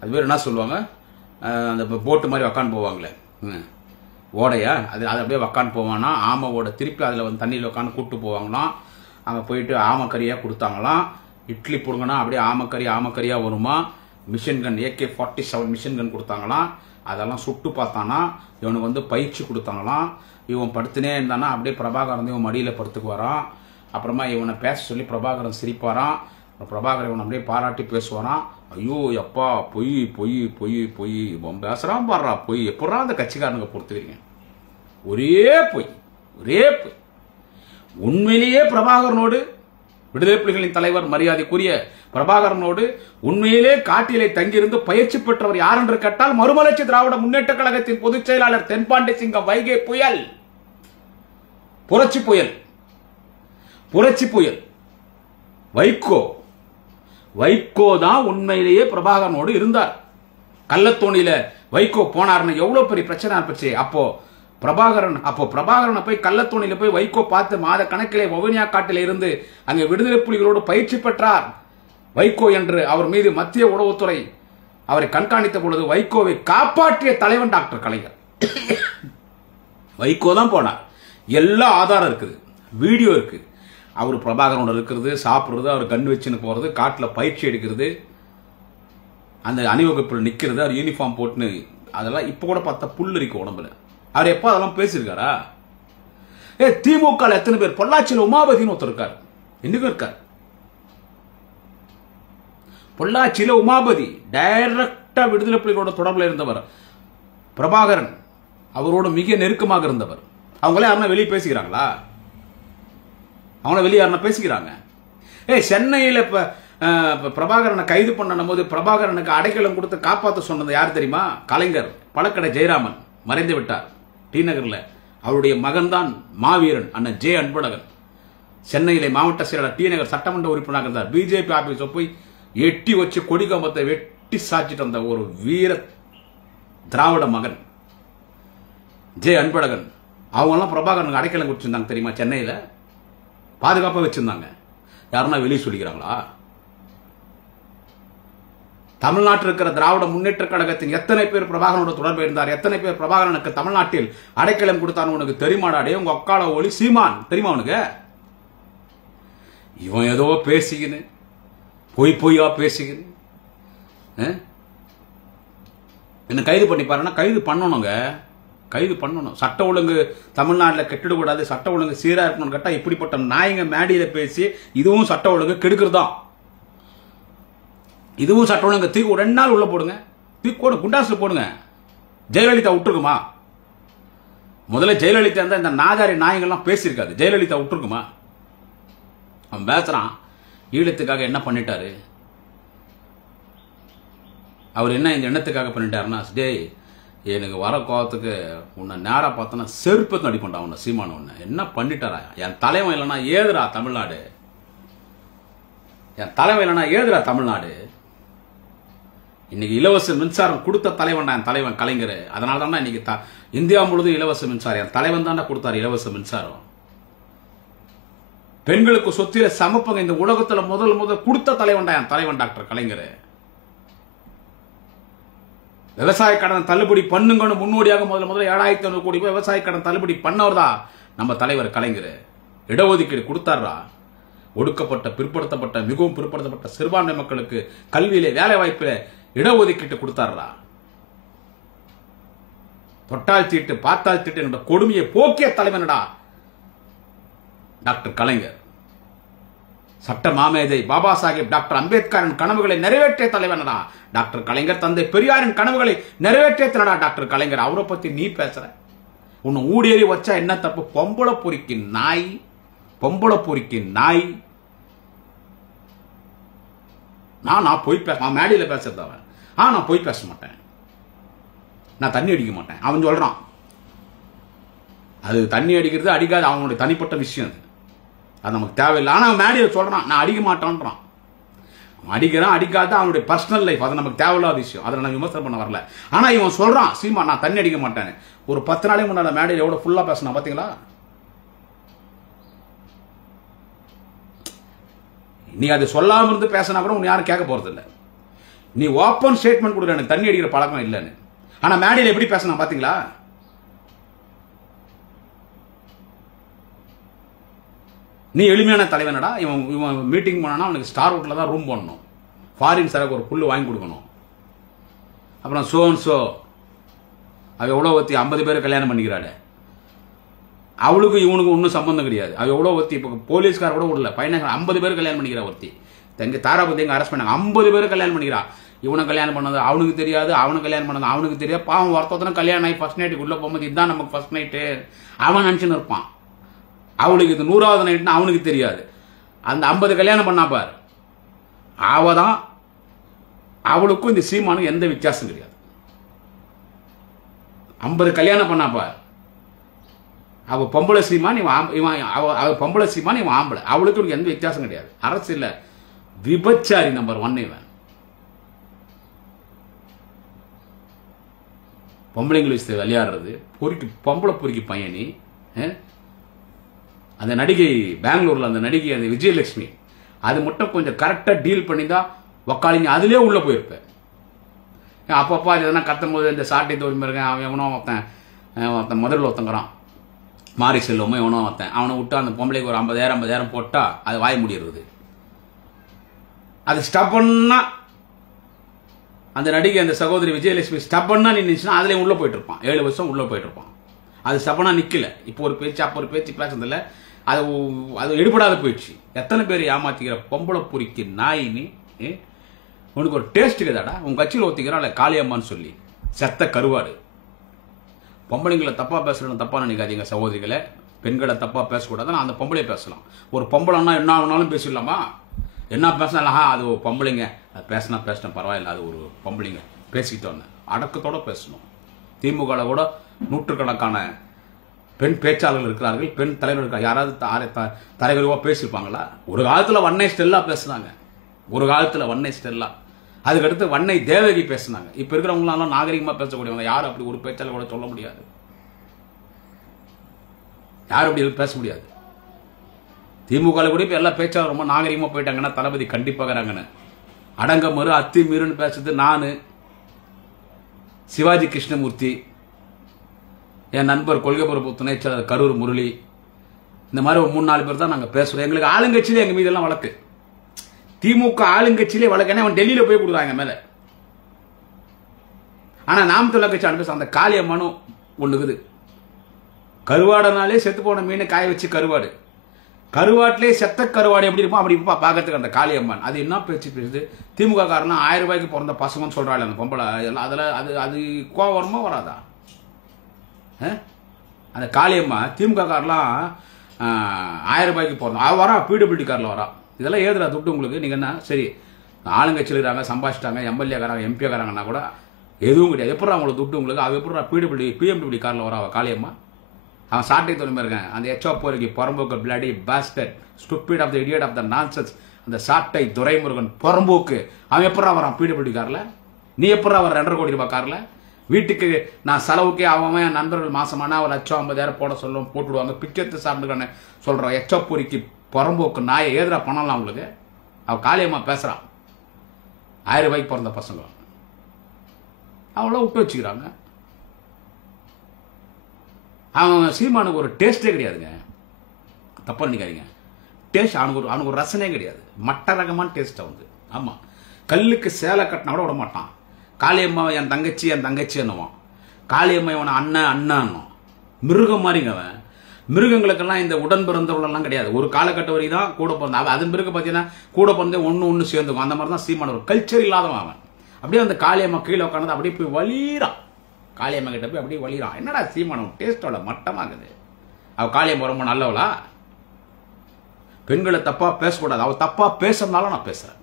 அது பேர் என்ன சொல்லுவாங்க, அந்த போட்டு மாதிரி உக்காந்து போவாங்களே ஓடையா, அது அப்படியே உக்காந்து போவானா ஆமையோட. திருப்பி அதில் வந்து தண்ணியில் உட்காந்து கூப்பிட்டு போவாங்களாம். அங்கே போயிட்டு ஆமைக்கறியாக கொடுத்தாங்களாம். இட்லி போடுங்கன்னா அப்படியே ஆமைக்கறியாக வருமா. Machine gun AK-47 machine gun கொடுத்தாங்களாம். அதெல்லாம் சுட்டு பார்த்தானா. இவனுக்கு வந்து பயிற்சி கொடுத்தாங்களாம். இவன் படுத்துனே இருந்தானா அப்படியே பிரபாகரன் இவன் மடியில் படுத்துக்கு வரான். அப்புறமா இவனை பேச சொல்லி பிரபாகரன் சிரிப்பாரான். பிரபாகரன் இவன் அப்படியே பாராட்டி பேசுவாரான். ஐயோ எப்பா பொய் பொய் பொய் பொய் இவன் பேசுறான் பாடுறா பொய். எப்படா அந்த கட்சிக்காரனுங்க பொறுத்துக்கிறீங்க? ஒரே பொய் ஒரே பொய். உண்மையிலேயே பிரபாகரனோடு விடுதலை புலிகளின் தலைவர் மரியாதைக்குரிய பிரபாகரனோடு உண்மையிலே காட்டிலே தங்கியிருந்து பயிற்சி பெற்றவர் யார் என்று கேட்டால் மறுமலர்ச்சி திராவிட முன்னேற்ற கழகத்தின் பொதுச் செயலாளர் தென்பாண்டி சிங்கம் வைகை புயல், புரட்சி புயல், புரட்சி புயல் வைகோ தான் உண்மையிலேயே பிரபாகரனோடு இருந்தார். கள்ளத்தோணியில வைகோ போனார்னு எவ்வளவு பெரிய பிரச்சனை ஆச்சு. அப்போ பிரபாகரனை போய் கள்ளத்தோணியில போய் வைகோ பார்த்து மாத கணக்கிலே வவுனியா காட்டில இருந்து அங்கே விடுதலை புலிகளோடு பயிற்சி பெற்றார் வைகோ என்று அவர் மீது மத்திய உளவுத்துறை அவரை கண்காணித்த பொழுது வைகோவை காப்பாற்றிய தலைவன் டாக்டர் கலைஞர். வைகோ தான் போனார். எல்லா ஆதாரம் இருக்குது, வீடியோ இருக்கு. அவர் பிரபாகரனோட இருக்கிறது, சாப்பிடுறது, அவர் கண் வச்சுன்னு போறது, காட்டில் பயிற்சி எடுக்கிறது, அந்த அணிவகுப்பில் நிக்கிறது, அவர் யூனிஃபார்ம் போட்டுன்னு அதெல்லாம் இப்ப கூட பார்த்தா புல் இருக்கு உடம்புல. அவர் எப்ப அதெல்லாம் பேசியிருக்காரா? திமுக எத்தனை பேர்? பொள்ளாச்சியில் உமாபதினு ஒருத்தர் இருக்கார், இன்னும் இருக்கார். பொள்ளாச்சியில உமாபதி டைரக்டா விடுதலை புலிகளோட தொடர்பில் இருந்தவர். பிரபாகரன் அவரோடு மிக நெருக்கமாக இருந்தவர். அவங்களே யாருன்னா வெளியே பேசிக்கிறாங்களா? அவங்கள வெளியே யாருன்னா பேசிக்கிறாங்க? சென்னையில் இப்ப பிரபாகரனை கைது பண்ணும் போது பிரபாகரனுக்கு அடைக்கலம் கொடுத்து காப்பாற்ற சொன்னது யார் தெரியுமா? கலைஞர். பழக்கடை ஜெயராமன் மறைந்து விட்டார் டி நகர்ல. அவருடைய மகன் தான் மாவீரன் அண்ணன் ஜே அன்பழகன். சென்னையிலே மாவட்ட செயலாளர் டி நகர் சட்டமன்ற உறுப்பினராக இருந்தார். பிஜேபி ஆபீஸ போய் எட்டி வச்சு கொடிகம்பத்தை வெட்டி சாச்சிட்டு வந்த ஒரு வீர திராவிட மகன் ஜே அன்பழகன். அவங்க எல்லாம் பிரபாகரனுக்கு அடைக்கலம் கொடுத்திருந்தாங்க தெரியுமா? சென்னையில பாதுகாப்பா வச்சிருந்தாங்க. யாருன்னா வெளியே சொல்லிக்கிறாங்களா? தமிழ்நாட்டில் இருக்கிற திராவிட முன்னேற்ற கழகத்தின் எத்தனை பேர் பிரபாகரனோட தொடர்பு இருந்தார்? எத்தனை பேர் பிரபாகரனுக்கு தமிழ்நாட்டில் அடைக்கலம் கொடுத்தான்னு உனக்கு தெரியுமாடாடே? உங்க அக்கால ஒளி சீமான் தெரியுமா உனக்கு? இவன் ஏதோ பேசிக்கின்னு பொய்யா பேசிக்கின்னு என்ன கைது பண்ணி பாருன்னா கைது பண்ணணுங்க, கைது பண்ணணும். சட்ட ஒழுங்கு தமிழ்நாட்டில் கெட்டுடக்கூடாது, சட்ட ஒழுங்கு சீரா இருக்கணும்னு கேட்டா இப்படிப்பட்ட நாயங்க மேடியில பேசி இதுவும் சட்ட ஒழுங்கு கெடுக்கிறதான். இதுவும் சட்ட ஒழுங்கு தூக்கி 2 நாள் உள்ள போடுங்க, தூக்கி போடு, குண்டாசுல போடுங்க. ஜெயலலிதா விட்டுருக்குமா? முதல்ல ஜெயலலிதா இருந்தா இந்த நாதாரி நாயங்கள்லாம் பேசியிருக்காது. ஜெயலலிதா விட்டுருக்குமா? அவன் பேசுறான் ஈழத்துக்காக என்ன பண்ணிட்டாரு அவர், என்ன இந்த எண்ணத்துக்காக பண்ணிட்டாருன்னா, டேய் எனக்கு வர கோவத்துக்கு உன்னை நேரா பார்த்தோன்னா செருப்பத்து நடிப்பண்டா உன்னை சீமான உன்னை என்ன பண்ணிட்டாரா? என் தலைவன் இல்லைன்னா ஏதுரா தமிழ்நாடு, என் தலைவன் இல்லைன்னா ஏதுரா தமிழ்நாடு. இன்னைக்கு இலவச மின்சாரம் கொடுத்த தலைவன் என் தலைவன் கலைஞர். அதனால தான் இன்னைக்கு இந்தியா முழுவதும் இலவச மின்சாரம் என் தலைவன் தான் கொடுத்தாரு. இலவச மின்சாரம் பெண்களுக்கு சொத்தில சமப்பங்க இந்த உலகத்துல முதல் கொடுத்த தலைவன் என் தலைவன் டாக்டர் கலைஞர். விவசாய கடன் தள்ளுபடி பண்ணுங்கன்னு முன்னோடியாக முதல்ல 7,500 கோடி ரூபாய் விவசாய கடன் தள்ளுபடி பண்ணவர் தான் நம்ம தலைவர் கலைஞர். இடஒதுக்கீடு கொடுத்தாரா? ஒடுக்கப்பட்ட பிற்படுத்தப்பட்ட மிகவும் பிற்படுத்தப்பட்ட சிறுபான்மை மக்களுக்கு கல்வியிலே வேலை வாய்ப்பில இடஒதுக்கீட்டு கொடுத்தாரா? தொட்டால் தீட்டு பார்த்தால் தீட்டு என்ற கொடுமையை போக்கிய தலைவனடா டாக்டர் கலைஞர். சட்ட மாமேதை பாபா சாஹேப் டாக்டர் அம்பேத்கரின் கனவுகளை நிறைவேற்றிய தலைவனடா டாக்டர் கலைஞர். தந்தை பெரியாரின் கனவுகளை நிறைவேற்றியடா டாக்டர் கலைஞர். அவரை பத்தி நீ பேசுற? உன்னை ஊடேறி வச்சா என்ன தப்பு? பொம்பளை பொறுக்கி நாய், பொம்பளை பொறுக்கி நாய். நான் போய் மேடையில பேசுறது அவன். நான் போய் பேச மாட்டேன், நான் தண்ணி அடிக்க மாட்டேன். அவன் சொல்றான் அது தண்ணி அடிக்கிறது அடிக்காது அவனுடைய தனிப்பட்ட விஷயம், அது நமக்கு தேவையில்லை. ஆனா அவன் மேடையில் சொல்றான் நான் அடிக்க மாட்டான்றான். அடிக்கிறான் அடிக்காத அவனுடைய பர்சனல் லைஃப், அது நமக்கு தேவையில்லாத விஷயம், அதை நான் விமர்சனம் பண்ண வரல. ஆனா இவன் சொல்றான் சீமா நான் தண்ணி அடிக்க மாட்டேன். ஒரு 10 நாளைக்கு முன்னாடி மேடையில் எவ்வளவு ஃபுல்லா பேசினா பாத்தீங்களா? நீ அதை சொல்லாம இருந்து பேசினா கூட உன்னை யாரும் கேட்க போறது இல்லை. நீ ஓப்பன் ஸ்டேட்மெண்ட் கொடுக்குற எனக்கு தண்ணி அடிக்கிற பழக்கம் இல்லைன்னு. ஆனா மேடையில் எப்படி பேசினா பாத்தீங்களா? நீ எளிமையான தலைவனடா. இவன் மீட்டிங் போனா அவனுக்கு ஸ்டார் ஹோட்டல்ல தான் ரூம் போடணும், ஃபாரின் சரக்கு ஒரு புல்லு வாங்கி கொடுக்கணும். அப்புறம் சோ அவ எவ்வளோ ஒத்தி 50 பேர் கல்யாணம் பண்ணிக்கிறாள். அவளுக்கு இவனுக்கு ஒன்றும் சம்பந்தம் கிடையாது. அவ எவ்வளோ ஒத்தி இப்போ போலீஸ்கார கூட விடல, பையனை 50 பேர் கல்யாணம் பண்ணிக்கிறா ஒருத்தி. எங்க தாராபதி எங்க அரெஸ்ட் பண்ணாங்க, 50 பேர் கல்யாணம் பண்ணிக்கிறா. இவனை கல்யாணம் பண்ணது அவனுக்கு தெரியாது, அவனை கல்யாணம் பண்ணது அவனுக்கு தெரியாது. பாவம் ஒருத்தனை கல்யாணம் ஆகி ஃபர்ஸ்ட் நைட்டுக்கு உள்ள போகும்போது இதுதான் நமக்கு ஃபர்ஸ்ட் நைட்டு அவன் நினச்சின்னு இருப்பான். அவளுக்கு இது 100வது நைட்னு அவனுக்கு தெரியாது. அந்த 50 கல்யாணம் பண்ணா பார், அவதான் அவளுக்கும் இந்த சீமானுக்கு எந்த வித்தியாசம் கிடையாது. 50 கல்யாணம் பண்ணா பார், அவ பொம்பளை சீமான் அவ பொம்பளை சீமான் இவன் ஆம்பளை, அவளுக்கு எந்த வித்தியாசம் கிடையாது. அரசியல் விபச்சாரி நம்பர் 1 இவன். பொம்பளைங்களை வச்சு விளையாடுறது பொறுக்கி, பொம்பளை பொறுக்கி பையனி. அந்த நடிகை பெங்களூர்ல அந்த நடிகை அந்த விஜயலட்சுமி, அது மட்டும் கொஞ்சம் கரெக்டா டீல் பண்ணி தான் உக்காளிங்க அதுலயே உள்ள போயிருப்பேன். அப்பப்பா எதனா கத்தும் போது இந்த சாட்டை தோல்வி இருக்கேன். அவன் எவனோ ஒருத்தன் முதல்ல ஒருத்தங்கிறான் மாறி செல்வமோ எவனோ ஒருத்தன், அவனை விட்டு அந்த பொம்பளைக்கு ஒரு 50,000 போட்டா அது வாய் முடியறது. அது ஸ்டப்பன்னா அந்த நடிகை அந்த சகோதரி விஜயலட்சுமி ஸ்டப்பன்னா நின்றுச்சுன்னா அதுலேயும் உள்ள போயிட்டு இருப்பான். 7 வருஷம் உள்ள போயிட்டு இருப்பான். அது ஸ்டப்பனா நிக்கல. இப்போ ஒரு பேச்சு அப்போ ஒரு பேச்சு பேசுறதில்ல, அது எடுபடாத போயிடுச்சு. எத்தனை பேர் ஏமாத்திக்கிற பொம்பளை பொறிக்கு நாய் நீ. உனக்கு ஒரு டேஸ்ட் இருக்குதாடா? உங்க கட்சியில் ஒத்திக்கிறான் காளியம்மான்னு சொல்லி செத்த கருவாடு. பொம்பளைங்களை தப்பா பேசுறேன்னு தப்பா நினைக்காதீங்க சகோதரிகளை. பெண்களை தப்பா பேசக்கூடாது, அந்த பொம்பளை பேசலாம். ஒரு பொம்பளைன்னா என்ன ஆனாலும் பேசிடலாமா? என்ன பேசினா அது ஒரு பொம்பளைங்க, அது பேசினா பேசின பரவாயில்ல, அது ஒரு பொம்பளைங்க பேசிக்கிட்டோன்னு அடக்கத்தோட பேசணும். திமுக கூட நூற்றுக்கணக்கான பெண் பேச்சாளர்கள் இருக்கிறார்கள், பெண் தலைவர்கள். யாராவது தலைவருவா பேசியிருப்பாங்களா? ஒரு காலத்துல வண்ணை ஸ்டெல்லா பேசுனாங்க, ஒரு காலத்துல வண்ணை ஸ்டெல்லா. அதுக்கடுத்து வண்ணை தேவகி பேசினாங்க. இப்ப இருக்கிறவங்களாம் நாகரிகமா பேசக்கூடியவங்க. யாரும் அப்படி ஒரு பேச்சாளர் கூட சொல்ல முடியாது, யாரும் அப்படி பேச முடியாது. திமுக கூட இப்ப எல்லா பேச்சாளர் ரொம்ப நாகரிகமா போயிட்டாங்கன்னா தளபதி கண்டிப்பாகிறாங்கன்னு. அடங்க மறு அத்தி மீறுன்னு பேசுறது நானு, சிவாஜி கிருஷ்ணமூர்த்தி, என் நண்பர் கொள்கை பொறுப்பு துணை செயலர் கரூர் முரளி, இந்த மாதிரி ஒரு 3-4 பேர் தான் நாங்க பேசுறோம். எங்களுக்கு ஆளுங்கட்சியிலே எங்க மீது எல்லாம் வழக்கு. திமுக ஆளுங்கட்சியிலே வழக்கு. ஏன்னா அவன் டெல்லியில போய் கொடுக்குறாங்க மேல. ஆனா நாம் தமிழர் கட்சி அனுப்பி அந்த காளியம்மானும் ஒண்ணுக்குது. கருவாடனாலே செத்து போன மீனை காய வச்சு கருவாடு, கருவாட்டிலே செத்த கருவாடு எப்படி இருக்கும் அப்படி பாக்கிறதுக்கு அந்த காளியம்மன். அது என்ன பேச்சு பேசுது? திமுக காரணம் 1000 ரூபாய்க்கு பிறந்த பசங்கன்னு சொல்றாள் அந்த பொம்பளை. அதுல அது கோவம் வருமா வராதா? அந்த காளியம்மா திமுக காரெல்லாம் 1000 ரூபாய்க்கு பிறந்தோம். அவ வரா, பிடபிள்யூடி காரில் வரா. இதெல்லாம் ஏதுடா துட்டு உங்களுக்கு? நீங்க என்ன சரி ஆளுங்கட்சியில் இருக்காங்க, சம்பாதிச்சிட்டாங்க, எம்எல்ஏ காராங்க, எம்பி காராங்கன்னா கூட எதுவும் கிடையாது. எப்படி அவங்களுக்கு துட்டு உங்களுக்கு? அவ எப்படி பிஎம்டபிள்யூ காரில் வரா அவ காளியம்மா? அவன் சாட்டை தோணுமே இருக்கான் அந்த எச்ஓ புறம்போக்கு bloody bastard stupid of the idiot of the nonsense. அந்த சாட்டை துரைமுருகன் புறம்போக்கு அவன் எப்படா வரான் பிடபிள்யூடி கார்ல? நீ எப்படா வர 2.5 கோடி ரூபாய் கார்ல? வீட்டுக்கு நான் செலவுக்கே அவன் என் நண்பர்கள் மாசமானா ஒரு 1,50,000 போட சொல்லும், போட்டுடுவாங்க. பிச்சத்தை சாப்பிட்டுக்கான சொல்றான் எச்சோ பொறிக்கு புறம்போக்கு நாயை ஏதுரா பண்ணலாம் அவங்களுக்கு? அவ காளியம்மா பேசுறான். 1000 ரூபாய்க்கு பிறந்த பசங்க அவங்கள விட்டு வச்சுக்கிறாங்க. அவன் சீமானுக்கு ஒரு டேஸ்டே கிடையாதுங்க. தப்பா நினைக்காதீங்க. டேஸ்ட் அவனுக்கு ஒரு ரசனே கிடையாது. மட்ட ரகமான டேஸ்ட் வந்து. ஆமா, கல்லுக்கு சேலை கட்டினா கூட விட மாட்டான். காளியம்மா என் தங்கச்சி என்னவான். காளியம்மா இவனை அண்ணன் அண்ணன் மிருகம் மாதிரிங்க அவன். மிருகங்களுக்கெல்லாம் இந்த உடன் பிறந்தவர்களெல்லாம் கிடையாது. ஒரு காலகட்ட வரை தான் கூட பிறந்த, அதன் பிறகு பார்த்தீங்கன்னா கூட பிறந்தே ஒன்று சேர்ந்துக்கும். அந்த மாதிரி தான் சீமான் ஒரு கல்ச்சர் இல்லாதவன் அவன். அப்படியே அந்த காளியம்மா கீழே உட்காந்து அப்படியே போய் வலிறான். காளியம்மா கிட்ட போய் அப்படியே வலிறான். என்னடா சீமான் டேஸ்டோட மட்டமாகுது. அவள் காளியம்மா ரொம்ப நல்லவளா? பெண்களை தப்பா பேசக்கூடாது. அவள் தப்பா பேசுறதுனால நான் பேசுறேன்.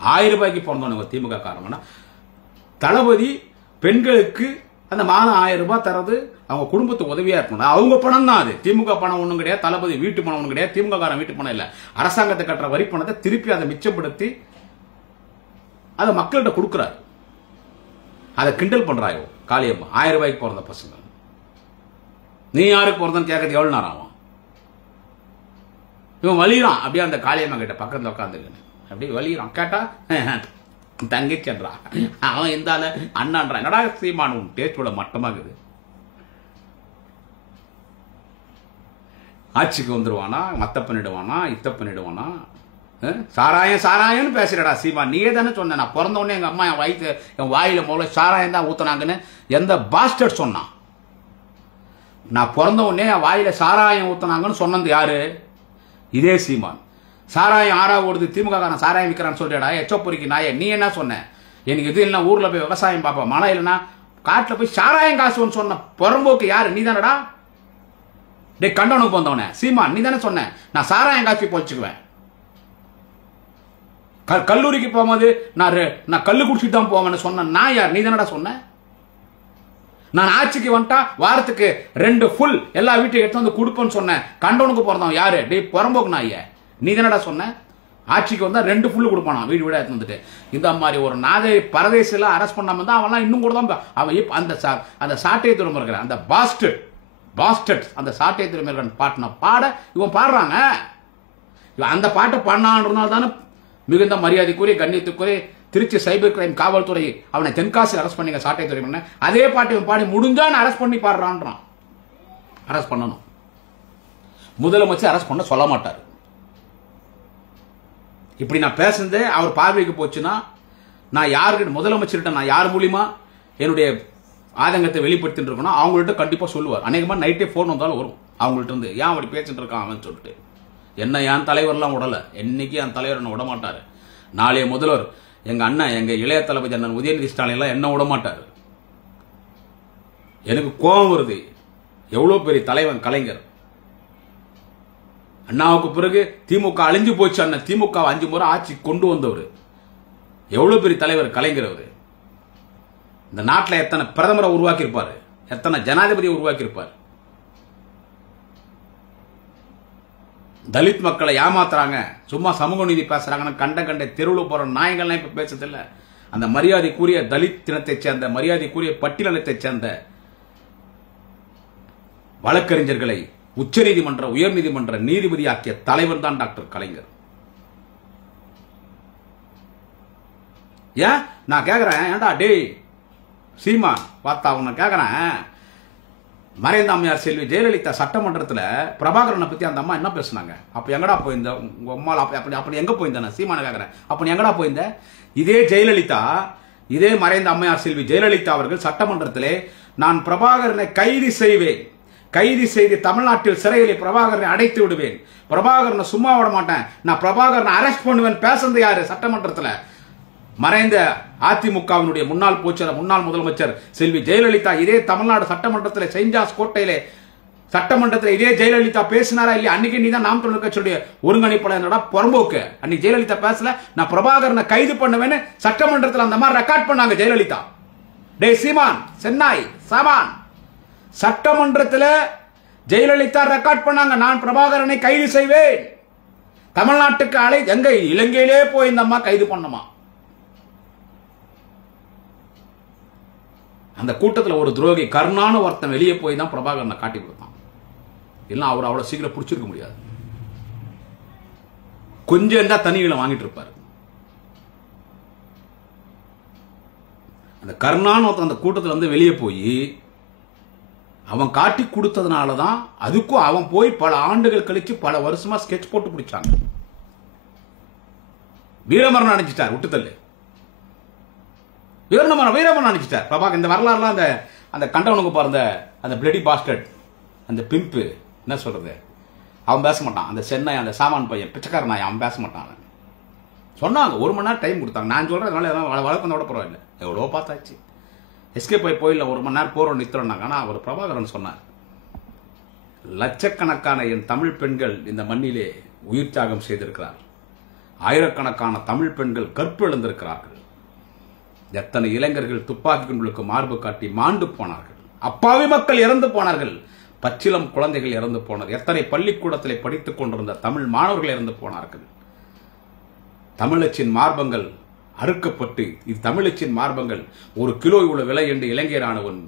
1000 ரூபாய்க்கு பிறந்தவனுங்க திமுக காரணம்னா தளபதி பெண்களுக்கு அந்த மாதம் 1000 ரூபாய் தரது அவங்க குடும்பத்துக்கு உதவியா இருக்கணும். அவங்க பணம் தான் அது. திமுக பணம் ஒன்றும் கிடையாது, தளபதி வீட்டு பணம் ஒன்றும் கிடையாது, திமுக காரன் வீட்டு பணம் இல்லை. அரசாங்கத்தை கட்டுற வரி பணத்தை திருப்பி அதை மிச்சப்படுத்தி அதை மக்கள்கிட்ட கொடுக்குறாரு. அதை கிண்டல் பண்றாயோ காளியம்மா. 1000 ரூபாய்க்கு பிறந்த பசங்க. நீ யாருக்கு பிறந்தன்னு கேட்கறது எவ்வளவு நேரம் ஆகும்? இவன் வலிறான் அப்படியே அந்த காளியம்மா கிட்ட பக்கத்தில் உட்காந்துருக்கேன். அப்படியே வலிறான். கேட்டா தங்கச்சன்றா, அவன் இருந்தால அண்ணான்றான். என்னடா சீமான் டேஸ்டோட மட்டமாகுது. ஆட்சிக்கு வந்துருவானா, மத்த பண்ணிடுவானா, இத்த பண்ணிடுவானா, சாராயம் சாராயம்னு பேசுறடா சீமான். நீயே தானே சொன்ன நான் பிறந்த உடனே எங்க அம்மா என் வாயில முதல்ல சாராயம் தான் ஊத்துனாங்கன்னு எந்த பாஸ்டர் சொன்னான்? நான் பிறந்த உடனே என் வாயில சாராயம் ஊத்துனாங்கன்னு சொன்னது யாரு? இதே சீமான். சாராயம் ஆறா ஓடுது, திமுக காரன் சாராயம் விற்கிறான்னு சொல்லிடா எச்சப்பொறிக்கு நாய. நீ என்ன சொன்ன? எனக்கு இது இல்லைன்னா ஊர்ல போய் விவசாயம் பார்ப்பேன், மழை இல்லைன்னா காட்டுல போய் சாராயம் காசுன்னு சொன்ன புறம்போக்கு யாரு? நீ தானடா. டே கண்டவனுக்கு வந்தவனே சீமான், நீ தானே சொன்ன நான் சாராயம் காசு பொழிச்சுக்குவேன். கல்லூரிக்கு போகும்போது நான் கல்லு குடிச்சிட்டு தான் போவேன்னு சொன்ன நான் யார்? நீ தானடா சொன்ன. நான் ஆட்சிக்கு வந்துட்டா வாரத்துக்கு 2 ஃபுல் எல்லா வீட்டையும் எடுத்து வந்து கொடுப்பேன்னு சொன்னேன். கண்டவனுக்கு பிறந்தவன் யாரு? டே புறம்போக்கு நாய, நீ தானடா சொன்ன. ஆட்சிக்கு வந்தா 2 ஃபுல்லு கொடுப்பானா வீடு வீடா எடுத்து வந்துட்டு. இந்த மாதிரி ஒரு நாதை பரதேசில அரெஸ்ட் பண்ணாம தான் அவன்லாம் இன்னும் கூட தான் அவன் அந்த சாட்டை துறைமுறை இருக்கிற அந்த பாஸ்டர்ட் அந்த சாட்டை துறைமுறை பாட்டின பாட இவன் பாடுறாங்க. அந்த பாட்டை பாடினான்றதுனால தானே மிகுந்த மரியாதைக்குரிய கண்ணியத்துக்குரிய திருச்சி சைபர் கிரைம் காவல்துறை அவனை தென்காசி அரெஸ்ட் பண்ணீங்க சாட்டை துறை. அதே பாட்டை இவன் பாடி முடிஞ்சா அரெஸ்ட் பண்ணி பாடுறான்றான். அரெஸ்ட் பண்ணணும். முதலமைச்சர் அரெஸ்ட் பண்ண சொல்ல மாட்டார். இப்படி நான் பேசுனதே அவர் பார்வைக்கு போச்சுன்னா நான் யாருக்கிட்ட முதலமைச்சர்கிட்ட நான் யார் மூலியமா என்னுடைய ஆதங்கத்தை வெளிப்படுத்திட்டு இருக்கணும் அவங்கள்ட்ட கண்டிப்பா சொல்லுவார். அநேகமா நைட்டே போன் வந்தாலும் வரும் அவங்கள்ட்ட இருந்து. ஏன் அப்படி பேசிட்டு இருக்கான் அவன் சொல்லிட்டு. என்ன என் தலைவர்லாம் விடல, என்னைக்கு என் தலைவர் என்ன விட மாட்டாரு. நாளைய முதல்வர் எங்க அண்ணன் எங்க இளைய தளபதி அண்ணன் உதயநிதி ஸ்டாலின் எல்லாம் என்ன விட மாட்டாரு. எனக்கு கோபம் வருது. எவ்வளவு பெரிய தலைவன் கலைஞர். அண்ணாவுக்கு பிறகு திமுக அழிஞ்சு போச்சு. அண்ணன் திமுக 5 முறை ஆட்சி கொண்டு வந்தவர். எவ்வளவு பெரிய தலைவர் கலைஞர் அவரு. இந்த நாட்டில் எத்தனை பிரதமரை உருவாக்கி இருப்பாரு, எத்தனை ஜனாதிபதியை உருவாக்கி இருப்பார். தலித் மக்களை ஏமாத்துறாங்க, சும்மா சமூக நீதி பேசுறாங்கன்னு கண்ட தெருவில் போற நாயங்கள்லாம் இப்ப பேசுறதில்ல. அந்த மரியாதைக்குரிய தலித் தினத்தை சேர்ந்த மரியாதைக்குரிய பட்டியலத்தை சேர்ந்த வழக்கறிஞர்களை உச்சநீதிமன்ற உயர்நீதிமன்ற நீதிபதியாக்கிய தலைவர் தான் டாக்டர் கலைஞர். ஏன் நான் கேக்குறேன், ஏன்டா டேய் சீமான் பார்த்தா உன்னை கேக்குறேன். மறைந்த அம்மையார் செல்வி ஜெயலலிதா சட்டமன்றத்தில் பிரபாகரனை பத்தி அந்த அம்மா என்ன பேசினாங்க? அப்ப எங்கடா போயிருந்த உங்க அம்மா? அப்படி எங்க போயிருந்த? சீமான கேக்குறேன், அப்ப எங்கடா போயிருந்த? இதே ஜெயலலிதா, இதே மறைந்த அம்மையார் செல்வி ஜெயலலிதா அவர்கள் சட்டமன்றத்திலே நான் பிரபாகரனை கைது செய்வேன், கைது செய்து தமிழ்நாட்டில் சிறையில் பிரபாகரனை அடைத்து விடுவேன், பிரபாகரனை சும்மா விட மாட்டேன், நான் பிரபாகரனை அரெஸ்ட் பண்ணுவேன் பேசுறது யாரு சட்டமன்றத்தில்? மறைந்த அதிமுகவினுடைய முன்னாள் முதலமைச்சர் செல்வி ஜெயலலிதா இதே தமிழ்நாடு சட்டமன்றத்தில் செயின்ட் ஜார்ஜ் கோட்டையிலே சட்டமன்றத்தில் இதே ஜெயலலிதா பேசினாரா இல்லையா? அன்னைக்கு நீ தான் நாம் தமிழர் கட்சியுடைய ஒருங்கிணைப்பாளர் புறம்போக்கு. அன்னைக்கு ஜெயலலிதா பேசல, நான் பிரபாகரனை கைது பண்ணுவேன்னு சட்டமன்றத்தில் அந்த மாதிரி ரெக்கார்ட் பண்ணாங்க ஜெயலலிதா. டே சீமான் சென்னாய் சாமான், சட்டமன்றத்தில் ஜெயலலிதா ரெக்கார்ட் பண்ணாங்க, நான் பிரபாகரனை கைது செய்வேன், தமிழ்நாட்டுக்கு எங்க இலங்கையிலே போய் இந்த அம்மா கைது பண்ணமா. அந்த கூட்டத்தில் ஒரு துரோகி கருணான ஒருத்தன் வெளியே போய் தான் பிரபாகரனை காட்டி கொடுத்தான். இல்லைன்னா அவர் அவ்வளவு சீக்கிரம் பிடிச்சிருக்க முடியாது. கொஞ்சம் தான் தனிகளை வாங்கிட்டு இருப்பாரு. அந்த கருணான ஒருத்தன் அந்த கூட்டத்தில் வந்து வெளியே போய் அவன் காட்டி கொடுத்ததுனாலதான் அதுக்கும் அவன் போய் பல ஆண்டுகள் கழிச்சு பல வருஷமா ஸ்கெட்ச் போட்டு பிடிச்சாங்க. வீரமரணம் அடைஞ்சிட்டார் விட்டுத்தல்லு. வீரமரணம் அனுப்பிச்சிட்டார் பிரபாகர். இந்த வரலாறுலாம் அந்த கண்டவனுக்கு பாருந்த அந்த பிளடி பாஸ்டர்ட், அந்த பிம்பு என்ன சொல்றது, அவன் பேச மாட்டான். அந்த சென்னை அந்த சாமான் பையன் பிச்சைக்கார நாய் அவன் பேச மாட்டான். அவன் சொன்னாங்க 1 மணி நேரம் டைம் கொடுத்தாங்க. நான் சொல்றேன் அதனால வழக்கம் விட பரவாயில்லை, எவ்வளோ பார்த்தாச்சு. எஸ்கே போயிடல, 1 மணி நேரம் போறோம் நிறுத்துறோம்னாங்க. ஆனால் அவர் பிரபாகரன் சொன்னார், லட்சக்கணக்கான என் தமிழ் பெண்கள் இந்த மண்ணிலே உயிர் தியாகம் செய்திருக்கிறார், ஆயிரக்கணக்கான தமிழ் பெண்கள் கற்பிழந்திருக்கிறார்கள், எத்தனை இளைஞர்கள் துப்பாக்கி குண்டுகளுக்கு மார்பு காட்டி மாண்டு போனார்கள், அப்பாவி மக்கள் இறந்து போனார்கள், பச்சிலம் குழந்தைகள் இறந்து போனார், எத்தனை பள்ளிக்கூடத்திலே படித்துக் கொண்டிருந்த தமிழ் மாணவர்கள் இறந்து போனார்கள். தமிழச்சின் மார்பங்கள் அறுக்கப்பட்டு இது தமிழச்சின் மார்பங்கள் 1 கிலோ இவ்வளவு விலை என்று இலங்கை ராணுவன்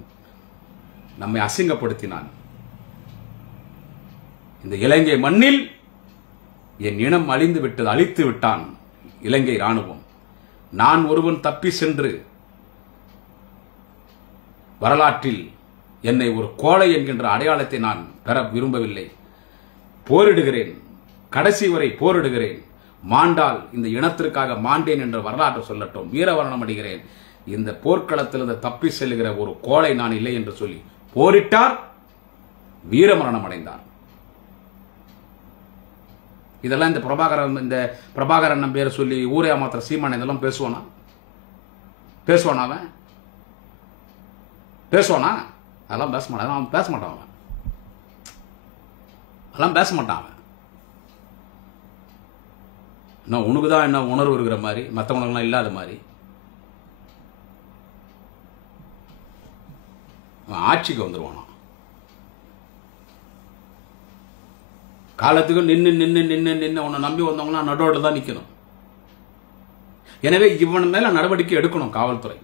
நம்மை அசிங்கப்படுத்தினான். இந்த இலங்கை மண்ணில் என் இனம் அழிந்து விட்டது, அழித்து விட்டான் இலங்கை ராணுவம். நான் ஒருவன் தப்பி சென்று வரலாற்றில் என்னை ஒரு கோழை என்கின்ற அடையாளத்தை நான் பெற விரும்பவில்லை. போரிடுகிறேன், கடைசி வரை போரிடுகிறேன், மாண்டால் இந்த இனத்திற்காக மாண்டேன் என்ற வரலாற்று சொல்லட்டும், வீரவரணம் அடைகிறேன். இந்த போர்க்களத்தில் தப்பி செல்லுகிற ஒரு கோழை நான் இல்லை என்று சொல்லி போரிட்டார், வீரமரணம் அடைந்தார். இதெல்லாம் இந்த பிரபாகரன் பேரை சொல்லி ஊரே மாத்திர சீமான் இதெல்லாம் பேசுவானா? அவன் பேசுவானா? அதெல்லாம் பேச மாட்டான். அவன் பேச மாட்டான். அவன் அதெல்லாம் பேச மாட்டான். அவன் என்ன உனக்கு தான் என்ன உணர்வு இருக்கிற மாதிரி, மற்றவங்களுக்குலாம் இல்லாத மாதிரி. அவன் ஆட்சிக்கு வந்துருவானா? காலத்துக்கு நின்று உன்னை நம்பி வந்தவங்கன்னா நடுவோடு தான் நிற்கணும். எனவே இவன் மேல நடவடிக்கை எடுக்கணும் காவல்துறை.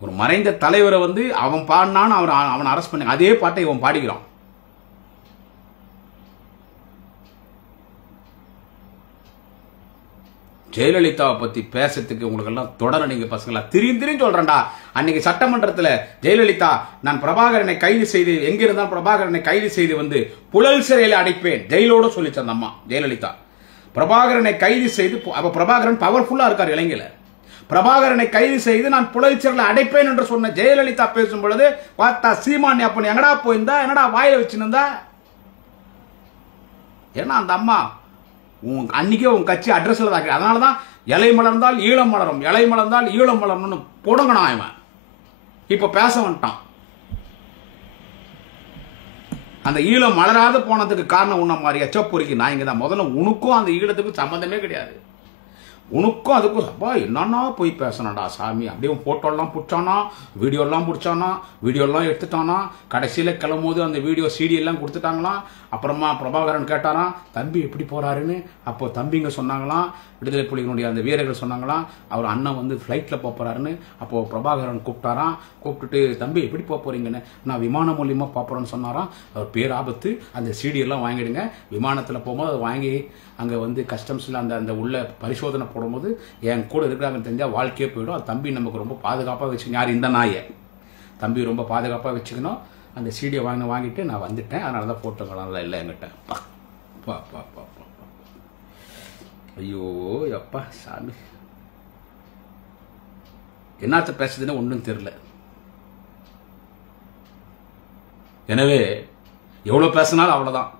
ஒரு மறைந்த தலைவரை அவன் பாடினான்னு அவன் அரெஸ்ட் பண்ணி அதே பாட்டை இவன் பாடிக்கிறான். ஜெயலலிதாவை பத்தி பேசுறதுக்கு உங்களுக்கு எல்லாம் தொடர நீங்க பசங்களா திரியும் சொல்றேன்டா. அன்னைக்கு சட்டமன்றத்தில் ஜெயலலிதா நான் பிரபாகரனை கைது செய்து எங்கிருந்தா பிரபாகரனை கைது செய்து புழல் சிறையில் அடைப்பேன் ஜெயிலோட சொல்லிச்சு அந்த அம்மா ஜெயலலிதா. பிரபாகரனை கைது செய்து அப்ப பிரபாகரன் பவர்ஃபுல்லா இருக்கார் இலங்கையில. பிரபாகரனை கைது செய்து நான் புழல் சிறையில் அடைப்பேன் என்று சொன்ன ஜெயலலிதா பேசும் பொழுது பார்த்தா சீமான் அப்ப எங்கடா போயிருந்தா, என்னடா வாயில வச்சிருந்தா? ஏன்னா அந்த அம்மா அன்னைக்கே உன் கட்சி அட்ரஸ்ல தான். அதனாலதான் இலை மலர்ந்தால் ஈழம் மலரும், இலை மலர்ந்தால் ஈழம் மலரணும்னு போடுங்கண்ணா. இவன் இப்ப பேச வந்துட்டான். அந்த ஈழம் மலராத போனதுக்கு காரணம் உன்ன மாதிரி எச்சப்பொறிக்கு நான் இங்கதான். முதல்ல உனக்கும் அந்த ஈழத்துக்கும் சம்பந்தமே கிடையாது. உனக்கும் அதுக்கும் அப்பா என்னன்னா போய் பேசணும்டா சாமி. அப்படியே போட்டோலாம் பிடிச்சானா, வீடியோலாம் பிடிச்சானா, வீடியோலாம் எடுத்துட்டானா. கடைசியில் கிளம்போது அந்த வீடியோ CD எல்லாம் கொடுத்துட்டாங்களாம். அப்புறமா பிரபாகரன் கேட்டாராம் தம்பி எப்படி போறாருன்னு. அப்போ தம்பிங்க சொன்னாங்களாம், விடுதலை புலிகளுடைய அந்த வீரர்கள் சொன்னாங்களாம் அவர் அண்ணன் ஃப்ளைட்டில் போறாருன்னு. அப்போ பிரபாகரன் கூப்பிட்டாராம். கூப்பிட்டுட்டு தம்பி எப்படி போறீங்கன்னு. நான் விமானம் மூலியமா போறேன்னு சொன்னாராம். அவர் பேராபத்து, அந்த CD எல்லாம் வாங்கிடுங்க. விமானத்தில் போகும்போது அதை வாங்கி அங்கே கஸ்டம்ஸில் அந்த உள்ள பரிசோதனை போடும்போது என் கூட இருக்கிறாங்கன்னு தெரிஞ்சால் வாழ்க்கையே போயிடும். அது தம்பி நமக்கு ரொம்ப பாதுகாப்பாக வச்சுக்கணும். யார் இந்த நாயை தம்பி ரொம்ப பாதுகாப்பாக வச்சுக்கணும். அந்த CD வாங்கிட்டு நான் வந்துட்டேன். அதனால தான் ஃபோட்டோங்களாம் இல்லை என்கிட்ட. பா பா பா பா ஐயோ அப்பா சாமி, என்னத்த பேசுதுன்னு ஒன்றும் தெரியல. எனவே எவ்வளோ பேசினாலும் அவ்வளோதான்,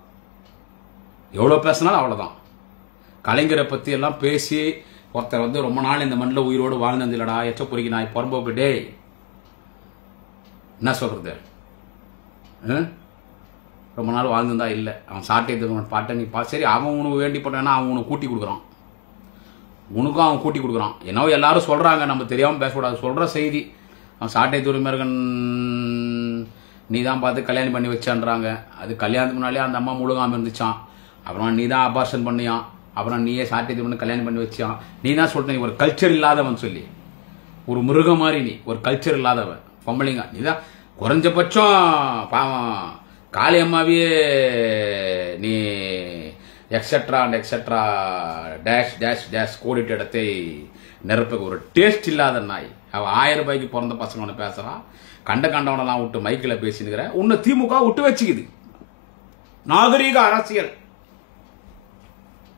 எவ்வளோ பேசினாலும் அவ்வளோதான். கலைஞரை பற்றி எல்லாம் பேசி ஒருத்தர் ரொம்ப நாள் இந்த மண்ணில் உயிரோடு வாழ்ந்தது இல்லடா எச்ச பொறிக்கு நான் பொறம்போக்கு டே என்ன சொல்றது, ரொம்ப நாள் வாழ்ந்துருந்தா இல்லை. அவன் சாட்டை பாட்டை நீ சரி அவன் உனக்கு வேண்டி போட்டான்னா அவன் உனக்கு கூட்டி கொடுக்குறான், உனக்கும் அவன் கூட்டி கொடுக்குறான். என்னவோ எல்லாரும் சொல்றாங்க, நம்ம தெரியாமல் பேசக்கூடாது. சொல்ற செய்தி அவன் சாட்டை துறைமுருகன் நீ தான் பார்த்து கல்யாணம் பண்ணி வச்சான்றாங்க. அது கல்யாணத்துக்கு முன்னாலே அந்த அம்மா முழுகாமல் இருந்துச்சான். அப்புறம் நீ தான் அபார்ஷன் பண்ணியான். அப்புறம் நீயே சாட்டை துறை கல்யாணம் பண்ணி வச்சான். நீ தான் சொல்ற ஒரு கல்ச்சர் இல்லாதவன் சொல்லி, ஒரு மிருகம் மாதிரி நீ ஒரு கல்ச்சர் இல்லாதவன் பொம்பளைங்க. நீ தான் குறைஞ்சபட்சம் பாவம் காளி அம்மாவையே நீ etcetera and etcetera dash dash dash கோடிட்ட இடத்தை நிரப்புக்கு ஒரு டேஸ்ட் இல்லாத நாய். அவன் 1000 ரூபாய்க்கு பிறந்த பசங்க ஒன்று பேசுறான். கண்டவனெல்லாம் விட்டு மைக்கில் பேசினுக்கிற உன்னை திமுக விட்டு வச்சுக்குது. நாகரீக அரசியல்,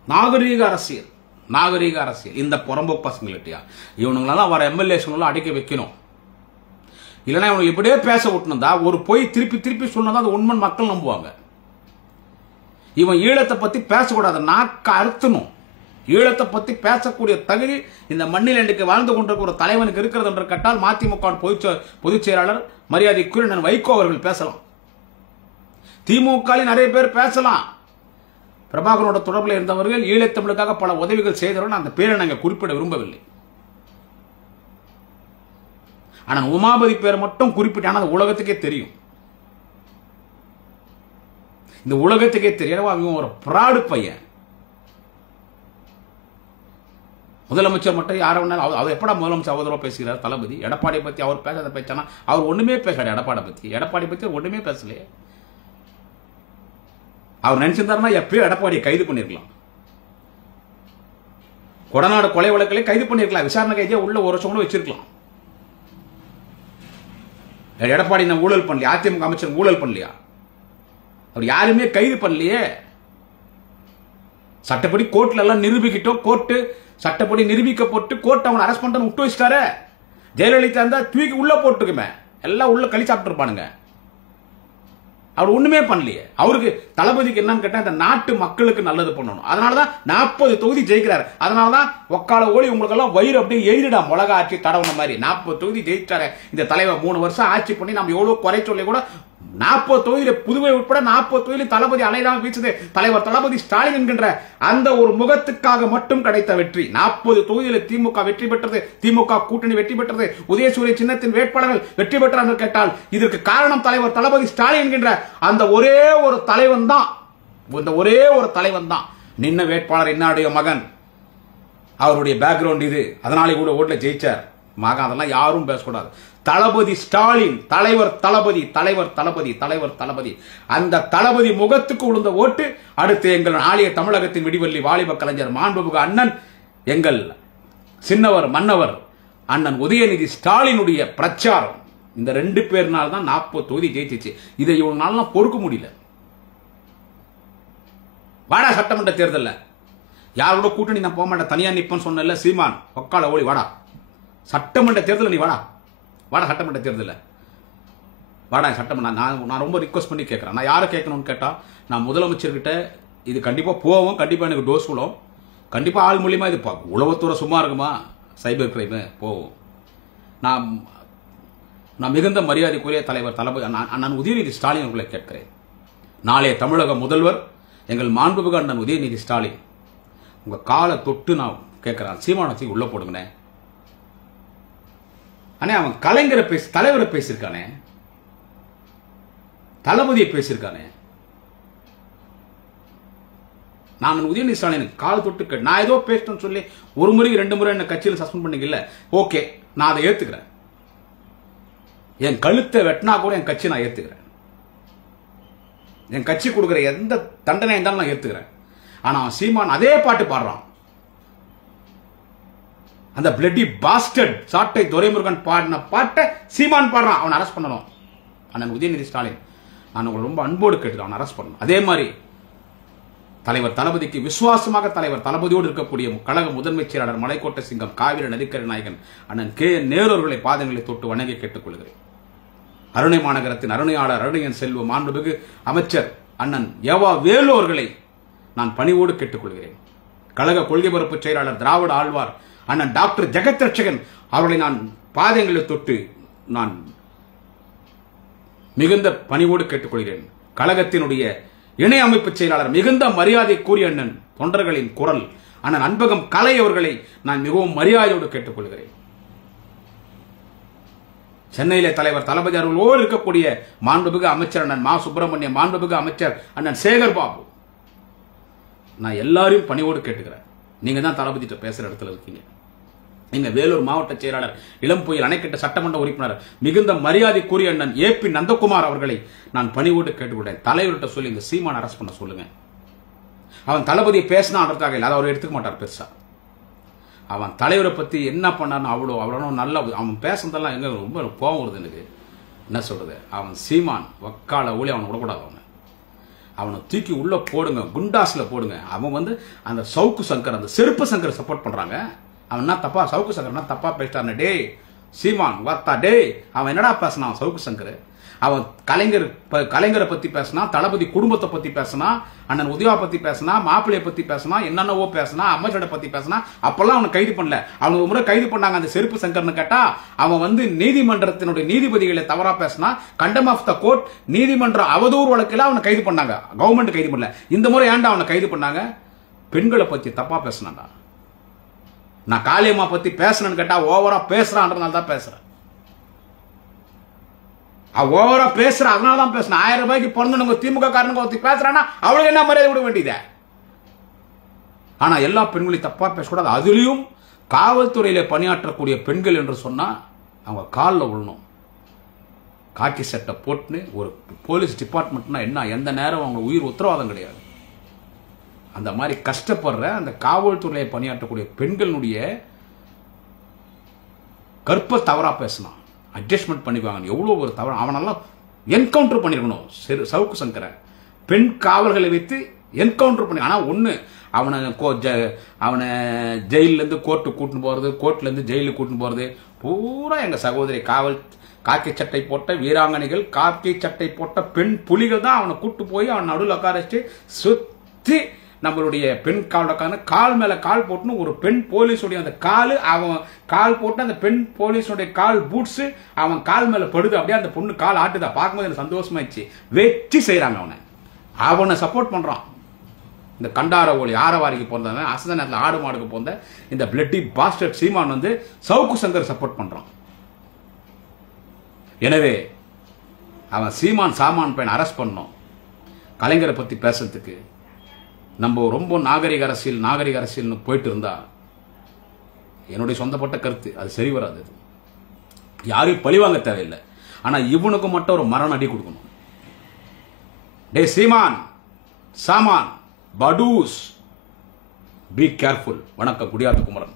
நாகரீக அரசியல், நாகரீக அரசியல். இந்த புறம்போக்கு பசங்கள்ட்டியா இவனுங்களெல்லாம் வர எம்எல்ஏஸ்லாம் அடைக்க வைக்கணும். இல்லைன்னா இவனுக்கு இப்படியே பேச விட்டுனதா ஒரு பொய் திருப்பி திருப்பி சொன்னதா அது உண்மை மக்கள் நம்புவாங்க. இவன் ஈழத்தை பத்தி பேசக்கூடாது, நாக்க அறுத்தணும். ஈழத்தை பத்தி பேசக்கூடிய தகுதி இந்த மண்ணில் இன்றைக்கு வாழ்ந்து கொண்டிருக்கிற ஒரு தலைவனுக்கு இருக்கிறது என்று கேட்டால் மதிமுக பொதுச் செயலாளர் மரியாதைக்குரிய வைகோ அவர்கள் பேசலாம். திமுக நிறைய பேர் பேசலாம். பிரபாகரனோட தொடர்பில் இருந்தவர்கள் ஈழத்தமிழுக்காக பல உதவிகள் செய்தவர்கள் அந்த பேரை நாங்கள் குறிப்பிட விரும்பவில்லை. ஆனால் உமாபதி பேர் மட்டும் குறிப்பிட்டான அது உலகத்துக்கே தெரியும். இந்த உலகத்துக்கே தெரியும் அவன் ஒரு பிராடு பையன். முதலமைச்சர் மட்டும் யாரை வேணாலும் அவர் எப்படா முதலமைச்சர் அவதூறாக பேசுகிறார் தளபதி? எடப்பாடியை பத்தி அவர் பேசாத பேச்சானா? அவர் ஒண்ணுமே பேசாரு. எடப்பாடி பத்தி ஒண்ணுமே பேசலையே. அவர் நினைச்சிருந்தாருன்னா எப்பயோ எடப்பாடியை கைது பண்ணிருக்கலாம். கொடநாடு கொலை வழக்கிலே கைது பண்ணிருக்கலாம். விசாரணை கைதியா உள்ள ஒரு வருஷம் கூட வச்சிருக்கலாம். எடப்பாடி நான் ஊழல் பண்ணலையா? அதிமுக அமைச்சர் ஊழல் பண்ணலையா? அவர் யாருமே கைது பண்ணலையே. சட்டப்படி கோர்ட்ல எல்லாம் நிரூபிக்கிட்டோம். கோர்ட்டு சட்டப்படி நிரூபிக்கப்பட்டு கோர்ட் அவனை அரெஸ்ட் பண்ண விட்டு வச்சிட்டாரு. ஜெயலலிதா இருந்தா தூக்கி உள்ள போட்டுக்குமே, எல்லாம் உள்ள களி சாப்பிட்டு இருப்பானுங்க. அவர் ஒண்ணுமே பண்ணலையே. அவருக்கு தளபதிக்கு என்னன்னு கேட்டா இந்த நாட்டு மக்களுக்கு நல்லது பண்ணணும். அதனாலதான் 40 தொகுதி ஜெயிக்கிறாரு. அதனாலதான் ஒக்கால ஓடி உங்களுக்கு எல்லாம் வயிறு அப்படியே எழுதிடா மிளகா ஆட்சி தடவுன மாதிரி 40 தொகுதி ஜெயிச்சாரு இந்த தலைவர். 3 வருஷம் ஆட்சி பண்ணி நம்ம எவ்வளவு குறை சொல்லி கூட 40 தொகுதியில புதுவை உட்பட 40 தொகுதியில் தளபதி அலைதான் வீசுது. தலைவர் தளபதி ஸ்டாலின் என்கின்ற அந்த ஒரு முகத்துக்காக மட்டும் கிடைத்த வெற்றி. 40 தொகுதியில் திமுக வெற்றி பெற்றது, திமுக கூட்டணி வெற்றி பெற்றது, உதயசூரிய சின்னத்தின் வேட்பாளர்கள் வெற்றி பெற்றார் என்று கேட்டால் இதற்கு காரணம் தலைவர் தளபதி ஸ்டாலின் என்கின்ற அந்த ஒரே ஒரு தலைவன் தான். இந்த ஒரே ஒரு தலைவன் தான். நின்ன வேட்பாளர் என்னுடைய மகன், அவருடைய பேக்ரவுண்ட் இது, அதனாலே கூட ஓட்டுல ஜெயிச்சார் மகன். அதெல்லாம் யாரும் பேசக்கூடாது. தளபதி ஸ்டாலின், தலைவர் தளபதி, தலைவர் தளபதி, தலைவர் தளபதி. அந்த தளபதி முகத்துக்கு விழுந்த ஓட்டு அடுத்து எங்கள் நாளைய தமிழகத்தின் விடிவெள்ளி வாலிப கலைஞர் மாண்புமிகு அண்ணன் எங்கள் சின்னவர் மன்னவர் அண்ணன் உதயநிதி ஸ்டாலினுடைய பிரச்சாரம். இந்த 2 பேர்னால தான் 40 தொகுதி ஜெயிச்சிச்சு. இதை இவனால பொறுக்க முடியல. வாடா சட்டமன்ற தேர்தல் யாரோட கூட்டணி நான் போக மாட்டேன், தனியா நிப்பேன்னு சொன்ன சீமான் ஒக்கால ஓடி வாடா சட்டமன்ற தேர்தல், நீ வாடா வாடா சட்டமன்ற தேர்தல் வாடா சட்டமன்ற. நான் ரொம்ப ரிக்வஸ்ட் பண்ணி கேட்கறேன். நான் யாரை கேட்கணும்னு கேட்டா நான் முதலமைச்சர்கிட்ட இது கண்டிப்பா போவோம், கண்டிப்பா எனக்கு டோஸ் விடும், கண்டிப்பா ஆள் மூலியமா இது உளவுத்துறை சும்மா இருக்குமா, சைபர் கிரைம் போவோம். நான் மிகுந்த மரியாதைக்குரிய தலைவர் தளபதி அண்ணன் உதயநிதி ஸ்டாலின் அவர்களை கேட்கிறேன். நாளைய தமிழக முதல்வர் எங்கள் மாண்புமிகு அண்ணன் உதயநிதி ஸ்டாலின் உங்க காலை தொட்டு நான் கேட்கிறேன், சீமானத்தை உள்ள போடுங்கண்ணே. அண்ணே அவன் கலைஞரை தலைவரை பேசியிருக்கானே, தளபதியை பேசியிருக்கானே. நான் உதயநிதி ஸ்டாலின் கால் தொட்டு நான் ஏதோ பேசணும்னு சொல்லி 1 முறை 2 முறை என்ன கட்சியில் சஸ்பெண்ட் பண்ணீங்கல்ல, ஓகே நான் அதை ஏத்துக்கிறேன். என் கழுத்தை வெட்டினா கூட என் கட்சி நான் ஏத்துக்கிறேன். என் கட்சி கொடுக்கிற எந்த தண்டனை இருந்தாலும் நான் ஏத்துக்கிறேன். ஆனா சீமான் அதே பாட்டு பாடுறான். அந்த பிளட்டி பாஸ்டர்ட் சாட்டை துரைமுருகன் பாடின பாட்டை சீமான் பாடுறான். அவன் அரெஸ்ட் பண்ணணும். அண்ணன் உதயநிதி ஸ்டாலின் நான் உங்களை ரொம்ப அன்போடு கேட்டு அவன் அரெஸ்ட் பண்ணணும். அதே மாதிரி தலைவர் தளபதிக்கு விசுவாசமாக தலைவர் தளபதியோடு இருக்கக்கூடிய கழக முதன்மை செயலாளர் மலைக்கோட்டை சிங்கம் காவிரி நதிக்கரை நாயகன் அண்ணன் நேரு அவர்களை பாதங்களை தொட்டு வணங்கி கேட்டுக்கொள்கிறேன். அருணை மாநகரத்தின் அருணையாளர் அருணையன் செல்வ மாண்புமிகு அமைச்சர் அண்ணன் ஏவா வேலு அவர்களை நான் பணிவோடு கேட்டுக்கொள்கிறேன். கழக கொள்கை பரப்பு செயலாளர் திராவிட ஆழ்வார் அண்ணன் டாக்டர் ஜெகத் ரட்சகன் அவர்களை நான் பாதங்களை தொட்டு நான் மிகுந்த பணிவோடு கேட்டுக்கொள்கிறேன். கழகத்தினுடைய இணை அமைப்பு செயலாளர் மிகுந்த மரியாதைக்குரிய அண்ணன் தொண்டர்களின் குரல் அண்ணன் அன்பகம் கலை அவர்களை நான் மிகவும் மரியாதையோடு கேட்டுக்கொள்கிறேன். சென்னையிலே தலைவர் தளபதி அவர்களோடு இருக்கக்கூடிய மாண்புமிகு அமைச்சர் அண்ணன் மா சுப்பிரமணியம், மாண்புமிகு அமைச்சர் அண்ணன் சேகர் பாபு, நான் எல்லாரையும் பணிவோடு கேட்டுக்கிறேன். நீங்க தான் தளபதி பேசுற இடத்துல இருக்கீங்க. நீங்க வேலூர் மாவட்ட செயலாளர் இளம் புயல் அணைக்கட்ட சட்டமன்ற உறுப்பினர் மிகுந்த மரியாதைக்குரிய அண்ணன் ஏபி நந்தகுமார் அவர்களை நான் பணிவோடு கேட்டுக்கொண்டேன். தலைவர்கிட்ட சொல்லி இந்த சீமான் அரெஸ்ட் பண்ண சொல்லுங்க. அவன் தளபதியை பேசினா அதற்காக இல்லை, அதை அவர் எடுத்துக்க மாட்டார் பெருசா. அவன் தலைவரை பத்தி என்ன பண்ணான்னு அவ்வளோ நல்ல அவன் பேசுனதெல்லாம் எங்க ரொம்ப கோவம் வருது எனக்கு. என்ன சொல்றது, அவன் சீமான் வக்கால ஊழி அவனை விடக்கூடாது. அவனை தூக்கி உள்ள போடுங்க, குண்டாஸ்ல போடுங்க. அவன் அந்த சவுக்கு சங்கர் அந்த செருப்பு சங்கர் சப்போர்ட் பண்றாங்க. அவன் என்ன தப்பா சவுக்கு சங்கர்னா தப்பா பேசிட்டாரு. டே சீமான் வாத்தா டேய், அவன் என்னடா பேசினான் சவுக்கு சங்கர்? அவன் கலைஞரை பத்தி பேசினா, தளபதி குடும்பத்தை பத்தி பேசினா, அண்ணன் உதயா பத்தி பேசினா, மாப்பிள்ளைய பத்தி பேசினா, என்னென்னவோ பேசினா, அமைச்சரை பத்தி பேசினா. அப்பெல்லாம் அவனை கைது பண்ணல. அவனுக்கு ஒரு முறை கைது பண்ணாங்க அந்த செருப்பு சங்கர்னு கேட்டா, அவன் வந்து நீதிமன்றத்தினுடைய நீதிபதிகளை தவறா பேசினா, கண்டம் ஆஃப் த கோர்ட் நீதிமன்ற அவதூறு வழக்கில் அவனை கைது பண்ணாங்க. கவர்மெண்ட் கைது பண்ணல. இந்த முறை ஏன்டா அவனை கைது பண்ணாங்க? பெண்களை பத்தி தப்பா பேசினாண்டா. நான் காளியம்மா பத்தி பேசணும்னு கேட்டா ஓவரா பேசுறான்றதுனால தான் பேசுறேன். ஓவரா பேசுற அதனால தான் பேசுறேன். 1000 ரூபாய்க்கு பொண்ணுங்க திமுக காரனுங்க ஒருத்தி பேசுறானா அவளுக்கு என்ன மரியாதை விட வேண்டியது? ஆனா எல்லா பெண்களையும் தப்பா பேசக்கூடாது. அதுலயும் காவல்துறையில பணியாற்றக்கூடிய பெண்கள் என்று சொன்னா அவங்க காலில் விழணும். காக்கி சட்டை போட்டுன்னு ஒரு போலீஸ் டிபார்ட்மெண்ட்னா என்ன, எந்த நேரம் அவங்க உயிர் உத்தரவாதம் கிடையாது. அந்த மாதிரி கஷ்டப்படுற அந்த காவல்துறையை பணியாற்றக்கூடிய பெண்களுடைய கற்ப தவறா பேசினான். அட்ஜஸ்ட்மெண்ட் பண்ணிக்குவாங்க. எவ்வளவு ஒரு தவறு! அவனெல்லாம் என்கவுண்டர் பண்ணிருக்கணும். சவுக்கு சங்கரை பெண் காவல்களை வைத்து என்கவுண்டர் பண்ணி. ஆனா ஒண்ணு, அவனை ஜெயில இருந்து கோர்ட்டு கூட்டின்னு போறது, கோர்ட்ல இருந்து ஜெயிலுக்கு கூட்டின்னு போறது பூரா எங்க சகோதரி காக்கி சட்டை போட்ட வீராங்கனைகள், காக்கி சட்டை போட்ட பெண் புலிகள் தான் அவனை கூட்டு போய் அவன் நடுவில் உட்கார வச்சு சுத்தி நம்மளுடைய பெண் கால் மேல கால் போட்டுன்னு ஒரு பெண் போலீஸுடைய அந்த காலு, அவன் கால் போட்டு அந்த பெண் போலீஸுடைய கால் பூட்ஸ் அவன் கால் மேல படுது. அப்படியே அந்த பொண்ணு கால் ஆட்டுதா பார்க்கும்போது எனக்கு சந்தோஷமாயிடுச்சு. வெற்றி செய்யறாங்க. அவனை சப்போர்ட் பண்றான். இந்த கண்டார ஒளி ஆரவாரிக்கு போந்த, அசந்த நேரத்தில் ஆடு மாடுக்கு போந்த இந்த பிளட்டி பாஸ்டர் சீமான் வந்து சவுக்கு சங்கர் சப்போர்ட் பண்றான். எனவே அவன் சீமான் சாமான் பையன் அரெஸ்ட் பண்ணோம். கலைஞரை பத்தி பேசுறதுக்கு நம்ம ரொம்ப நாகரிக அரசியல்னு போயிட்டு இருந்தா என்னுடைய சொந்தப்பட்ட கருத்து அது சரி வராது. யாரையும் பழிவாங்க தேவையில்லை. ஆனா இவனுக்கு மட்டும் ஒரு மரண அடி கொடுக்கணும். டே சீமான், சாமான், படூஸ், பி கேர்ஃபுல். வணக்கம். குடியாத்த குமரன்.